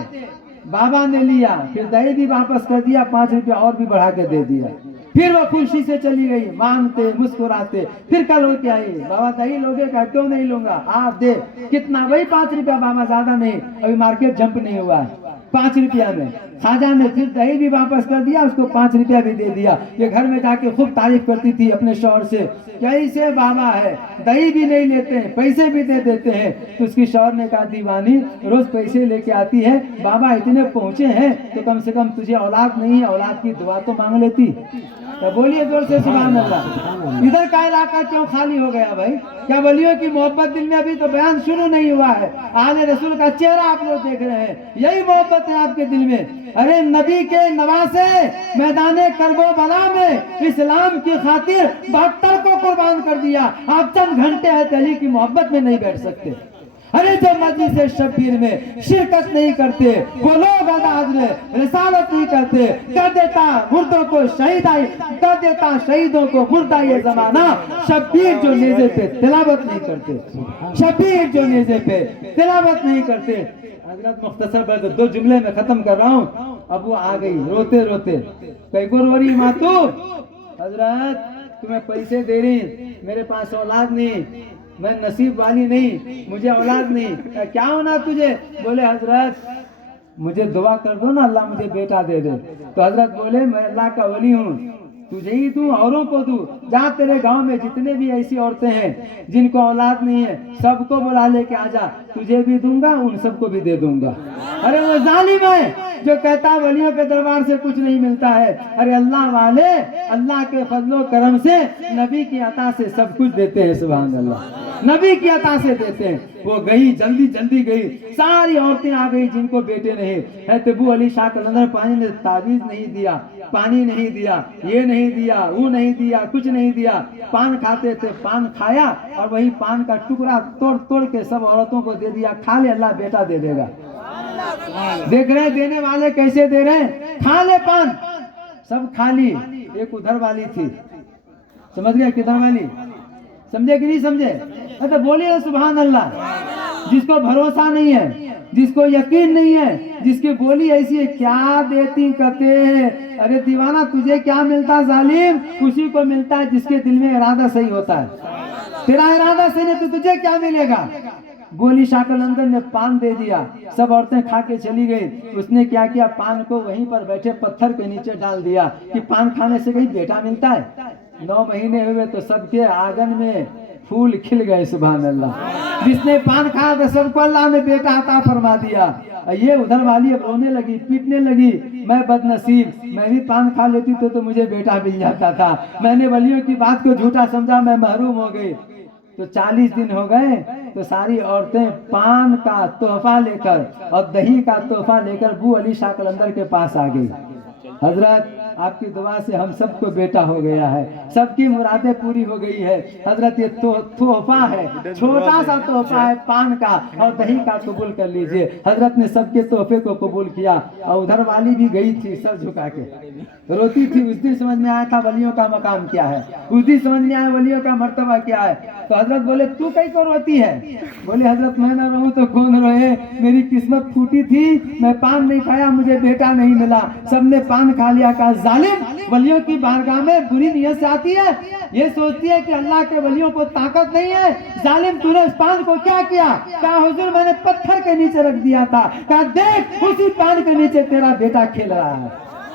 بابا نے لیا، پھر دہی بھی واپس کر دیا، 5 روپیہ اور بھی بڑھا کے دے دیا۔ پھر وہ خوشی سے چلی گئی، مانتے مسکراتے۔ پھر کل ہو کے آئی، بابا دہی لوگے کا؟ کیوں نہیں لوں گا، آپ دے۔ کتنا؟ وہی 5 روپیہ بابا، زیادہ نہیں، ابھی مارکیٹ جمپ نہیں ہوا ہے، 5 روپیہ میں۔ خواجہ نے پھر دہی بھی واپس کر دیا، اس کو 5 روپیہ بھی دے دیا۔ یہ گھر میں جا کے خوب تعریف کرتی تھی اپنے شوہر سے، کیسے بابا ہے، دہی بھی نہیں لیتے ہیں، پیسے بھی دے دیتے ہیں۔ تو اس کی شوہر نے کہا دیوانی روز پیسے لے کے آتی ہے، بابا اتنے پہنچے ہیں تو کم سے کم تجھے اولاد نہیں ہے، اولاد کی دعا تو مانگ لیتی۔ تو بولیے زور سے سبحان اللہ۔ ادھر کا علاقہ کیوں خالی ہو گیا بھائی؟ کیا ولیوں کی محبت دل میں؟ ابھی تو بیان شروع نہیں ہوا ہے، آل رسول کا چہرہ آپ لوگ دیکھ رہے ہیں، یہی محبت ہے آپ کے دل میں۔ ارے نبی کے نواسے میدان کرب و بلا میں اسلام کی خاطر 72 کو قربان کر دیا۔ آپ چند گھنٹے حضرت علی کی محبت میں نہیں بیٹھ سکتے۔ ارے جو مجلس شبیر میں شرکت نہیں کرتے وہ لوگ رسالت نہیں کرتے، کر دیتا مردوں کو شہیدائی، کر دیتا شہیدوں کو مردہ یہ زمانہ۔ شبیر جو نیزے پہ تلاوت نہیں کرتے، شبیر جو نیزے پہ تلاوت نہیں کرتے۔ حضرت مختصر بات 2 جملے میں ختم کر رہا ہوں. اب وہ آ گئی روتے روتے, کئی کو رو رہی ماں تو, حضرت تمہیں پیسے دے رہی, میرے پاس اولاد نہیں, میں نصیب والی نہیں, مجھے اولاد نہیں, کیا ہونا تجھے؟ بولے حضرت مجھے دعا کر دو نا اللہ مجھے بیٹا دے دے. تو حضرت بولے میں اللہ کا ولی ہوں, تجھے ہی دوں اوروں کو دوں, جہاں تیرے گاؤں میں جتنے بھی ایسی عورتیں ہیں جن کو اولاد نہیں ہے سب کو بلا لے کے آ جا, تجھے بھی دوں گا ان سب کو بھی دے دوں گا. ارے وہ ظالم ہے جو کہتا ہے ولیوں کے دربار سے کچھ نہیں ملتا ہے. ارے اللہ والے اللہ کے فضل و کرم سے نبی کی عطا سے سب کچھ دیتے ہیں. سبحان اللہ, نبی کی عطا سے دیتے ہیں. وہ گئی جلدی جلدی گئی, ساری عورتیں آ گئی جن کو بیٹے نہیں. ابو علی شاہ قلندر پانی نے تعویذ نہیں دیا, پانی نہیں دیا, یہ نہیں دیا, وہ نہیں دیا, کچھ نہیں دیا. پان کھاتے تھے, پان کھایا اور وہی پان کا ٹکڑا توڑ توڑ کے سب عورتوں کو دے دیا, کھا لے اللہ بیٹا دے دے گا. دیکھ رہے دینے والے کیسے دے رہے ہیں, کھا لے پان, سب کھا لی. ایک ادھر والی تھی, سمجھ گئے کدھر والی, سمجھے کہ نہیں سمجھے؟ تو بولیے سبحان اللہ. جس کو بھروسہ نہیں ہے, جس کو یقین نہیں ہے, جس کی بولی ایسی ہے کیا دیتی کہتے ہیں. ارے دیوانہ تجھے کیا ملتا ظالم, اسی کو ملتا ہے جس کے دل میں ارادہ صحیح ہوتا ہے. تیرا ارادہ صحیح نہیں تو تجھے کیا ملے گا. بولی شاہ قلندر نے پان دے دیا, سب عورتیں کھا کے چلی گئی. اس نے کیا کیا, پان کو وہیں پر بیٹھے پتھر کے نیچے ڈال دیا کہ پان کھانے سے کہیں بیٹا ملتا ہے. 9 مہینے ہوئے تو سب کے آنگن میں پھول کھل گئے. سبحان اللہ. جس نے پان کھایا تو سب کو اللہ نے بیٹا عطا فرما دیا. یہ ادھر والی اب رونے لگی, پیٹنے لگی, میں بد نصیب, میں بھی پان کھا لیتی تو مجھے بیٹا مل جاتا تھا, میں نے ولیوں کی بات کو جھوٹا سمجھا, میں محروم ہو گئی. تو 40 دن ہو گئے تو ساری عورتیں پان کا تحفہ لے کر اور دہی کا تحفہ لے کر ابو علی شاہ قلندر کے پاس آ گئی. حضرت آپ کی دعا سے ہم سب کو بیٹا ہو گیا ہے, سب کی مرادیں پوری ہو گئی ہے. حضرت یہ تحفہ ہے, چھوٹا سا تحفہ ہے پان کا اور دہی کا, قبول کر لیجئے. حضرت نے سب کے تحفے کو قبول کیا. اور ادھر والی بھی گئی تھی سر جھکا کے روتی تھی. اس دن سمجھ میں آیا تھا ولیوں کا مقام کیا ہے, اس دن سمجھ میں آیا ولیوں کا مرتبہ کیا ہے. تو حضرت بولے تو کہیں کو روتی ہے؟ بولے حضرت میں نہ رہوں تو کون روئے, میری قسمت پھوٹی تھی, میں پان نہیں کھایا, مجھے بیٹا نہیں ملا, سب نے پان کھا لیا. کہا ظالم ولیوں کی بارگاہ میں بری نیت سے آتی ہے, یہ سوچتی ہے کہ اللہ کے ولیوں کو طاقت نہیں ہے. ظالم تو نے اس پان کو کیا کیا؟ کہا حضور میں نے پتھر کے نیچے رکھ دیا تھا. کہا دیکھ اسی پان کے نیچے تیرا بیٹا کھیل رہا ہے,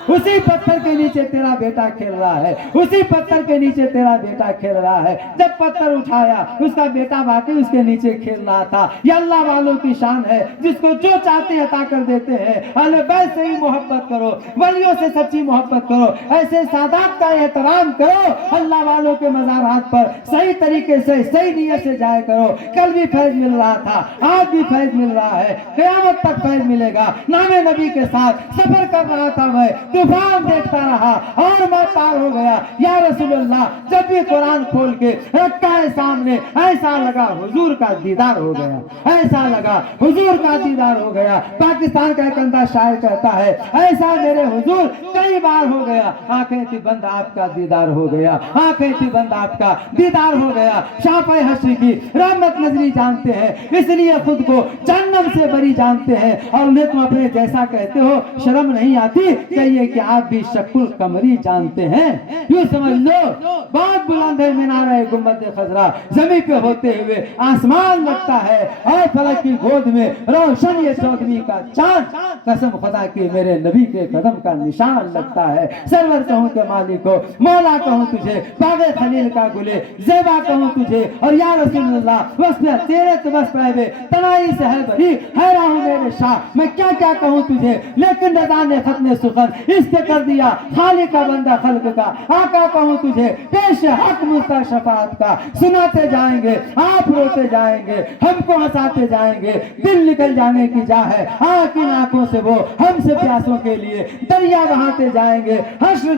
اسی پتھر کے نیچے تیرا بیٹا کھیل رہا ہے, اسی پتھر کے نیچے تیرا بیٹا کھیل رہا ہے. جب پتھر اٹھایا اس کا بیٹا واقعی اس کے نیچے کھیل رہا تھا. یہ اللہ والوں کی شان ہے, جس کو جو چاہتے عطا کر دیتے ہیں. اہل بیت سے ہی محبت کرو, ولیوں سے سچی محبت کرو, ایسے سادات کا احترام کرو, اللہ والوں کے مزارات پر صحیح طریقے سے صحیح نیت سے جایا کرو. کل بھی فیض مل رہا تھا, آج بھی فیض مل رہا ہے, قیامت تک فیض ملے گا. نام نبی کے ساتھ سفر کر رہا تھا میں, طوفان دیکھتا رہا اور میں پار ہو گیا. یا رسول اللہ جب بھی قرآن کھول کے رکھا ہے سامنے, ایسا لگا حضور کا دیدار ہو گیا, ایسا لگا حضور کا دیدار ہو گیا. پاکستان کا ایک انداز شاعر کہتا ہے ایسا میرے حضور کئی بار ہو گیا. آنکھیں تھی بند آپ کا دیدار ہو گیا, آنکھیں تھی بند آپ کا دیدار ہو گیا. شافع حشر کی رحمت نظری جانتے ہیں, اس لیے خود کو جہنم سے بری جانتے ہیں. اور انہیں تم اپنے جیسا کہتے ہو, شرم نہیں آتی کہیے کہ آپ بھی شک القمری جانتے ہیں. یوں سمجھ لو بہت بلند ہے منارہ گنبد خضرا, زمین پہ ہوتے ہوئے آسمان لگتا ہے, اور فلک کی گود میں روشن یہ چودھویں کا چاند. قسم خدا کی میرے نبی کے قدم کا نشان لگتا ہے. سرور کہوں کہ مالک ہو, مولا کہوں تجھے, باغ خلیل کا گلے زیبا کہوں تجھے, اور یا رسول اللہ وصف تیرے تو بس پہلے تنائی سے ہے بری, حیران ہوں میرے شاہ میں کیا کیا کہوں تجھے. لیکن رضا نے ختم سخن اس سے کر دیا, خالق کا بندہ خلق کا. آقا کہوں تجھے پیش حق مستہ شفاعت کا, سناتے جائیں گے آپ روتے جائیں گے, ہم کو ہنساتے جائیں گے. دل نکل جانے کی جا ہے آنکھ ان آنکھوں سے, وہ ہم سے پیاسوں کے لیے دریا بہاتے جائیں گے. حشر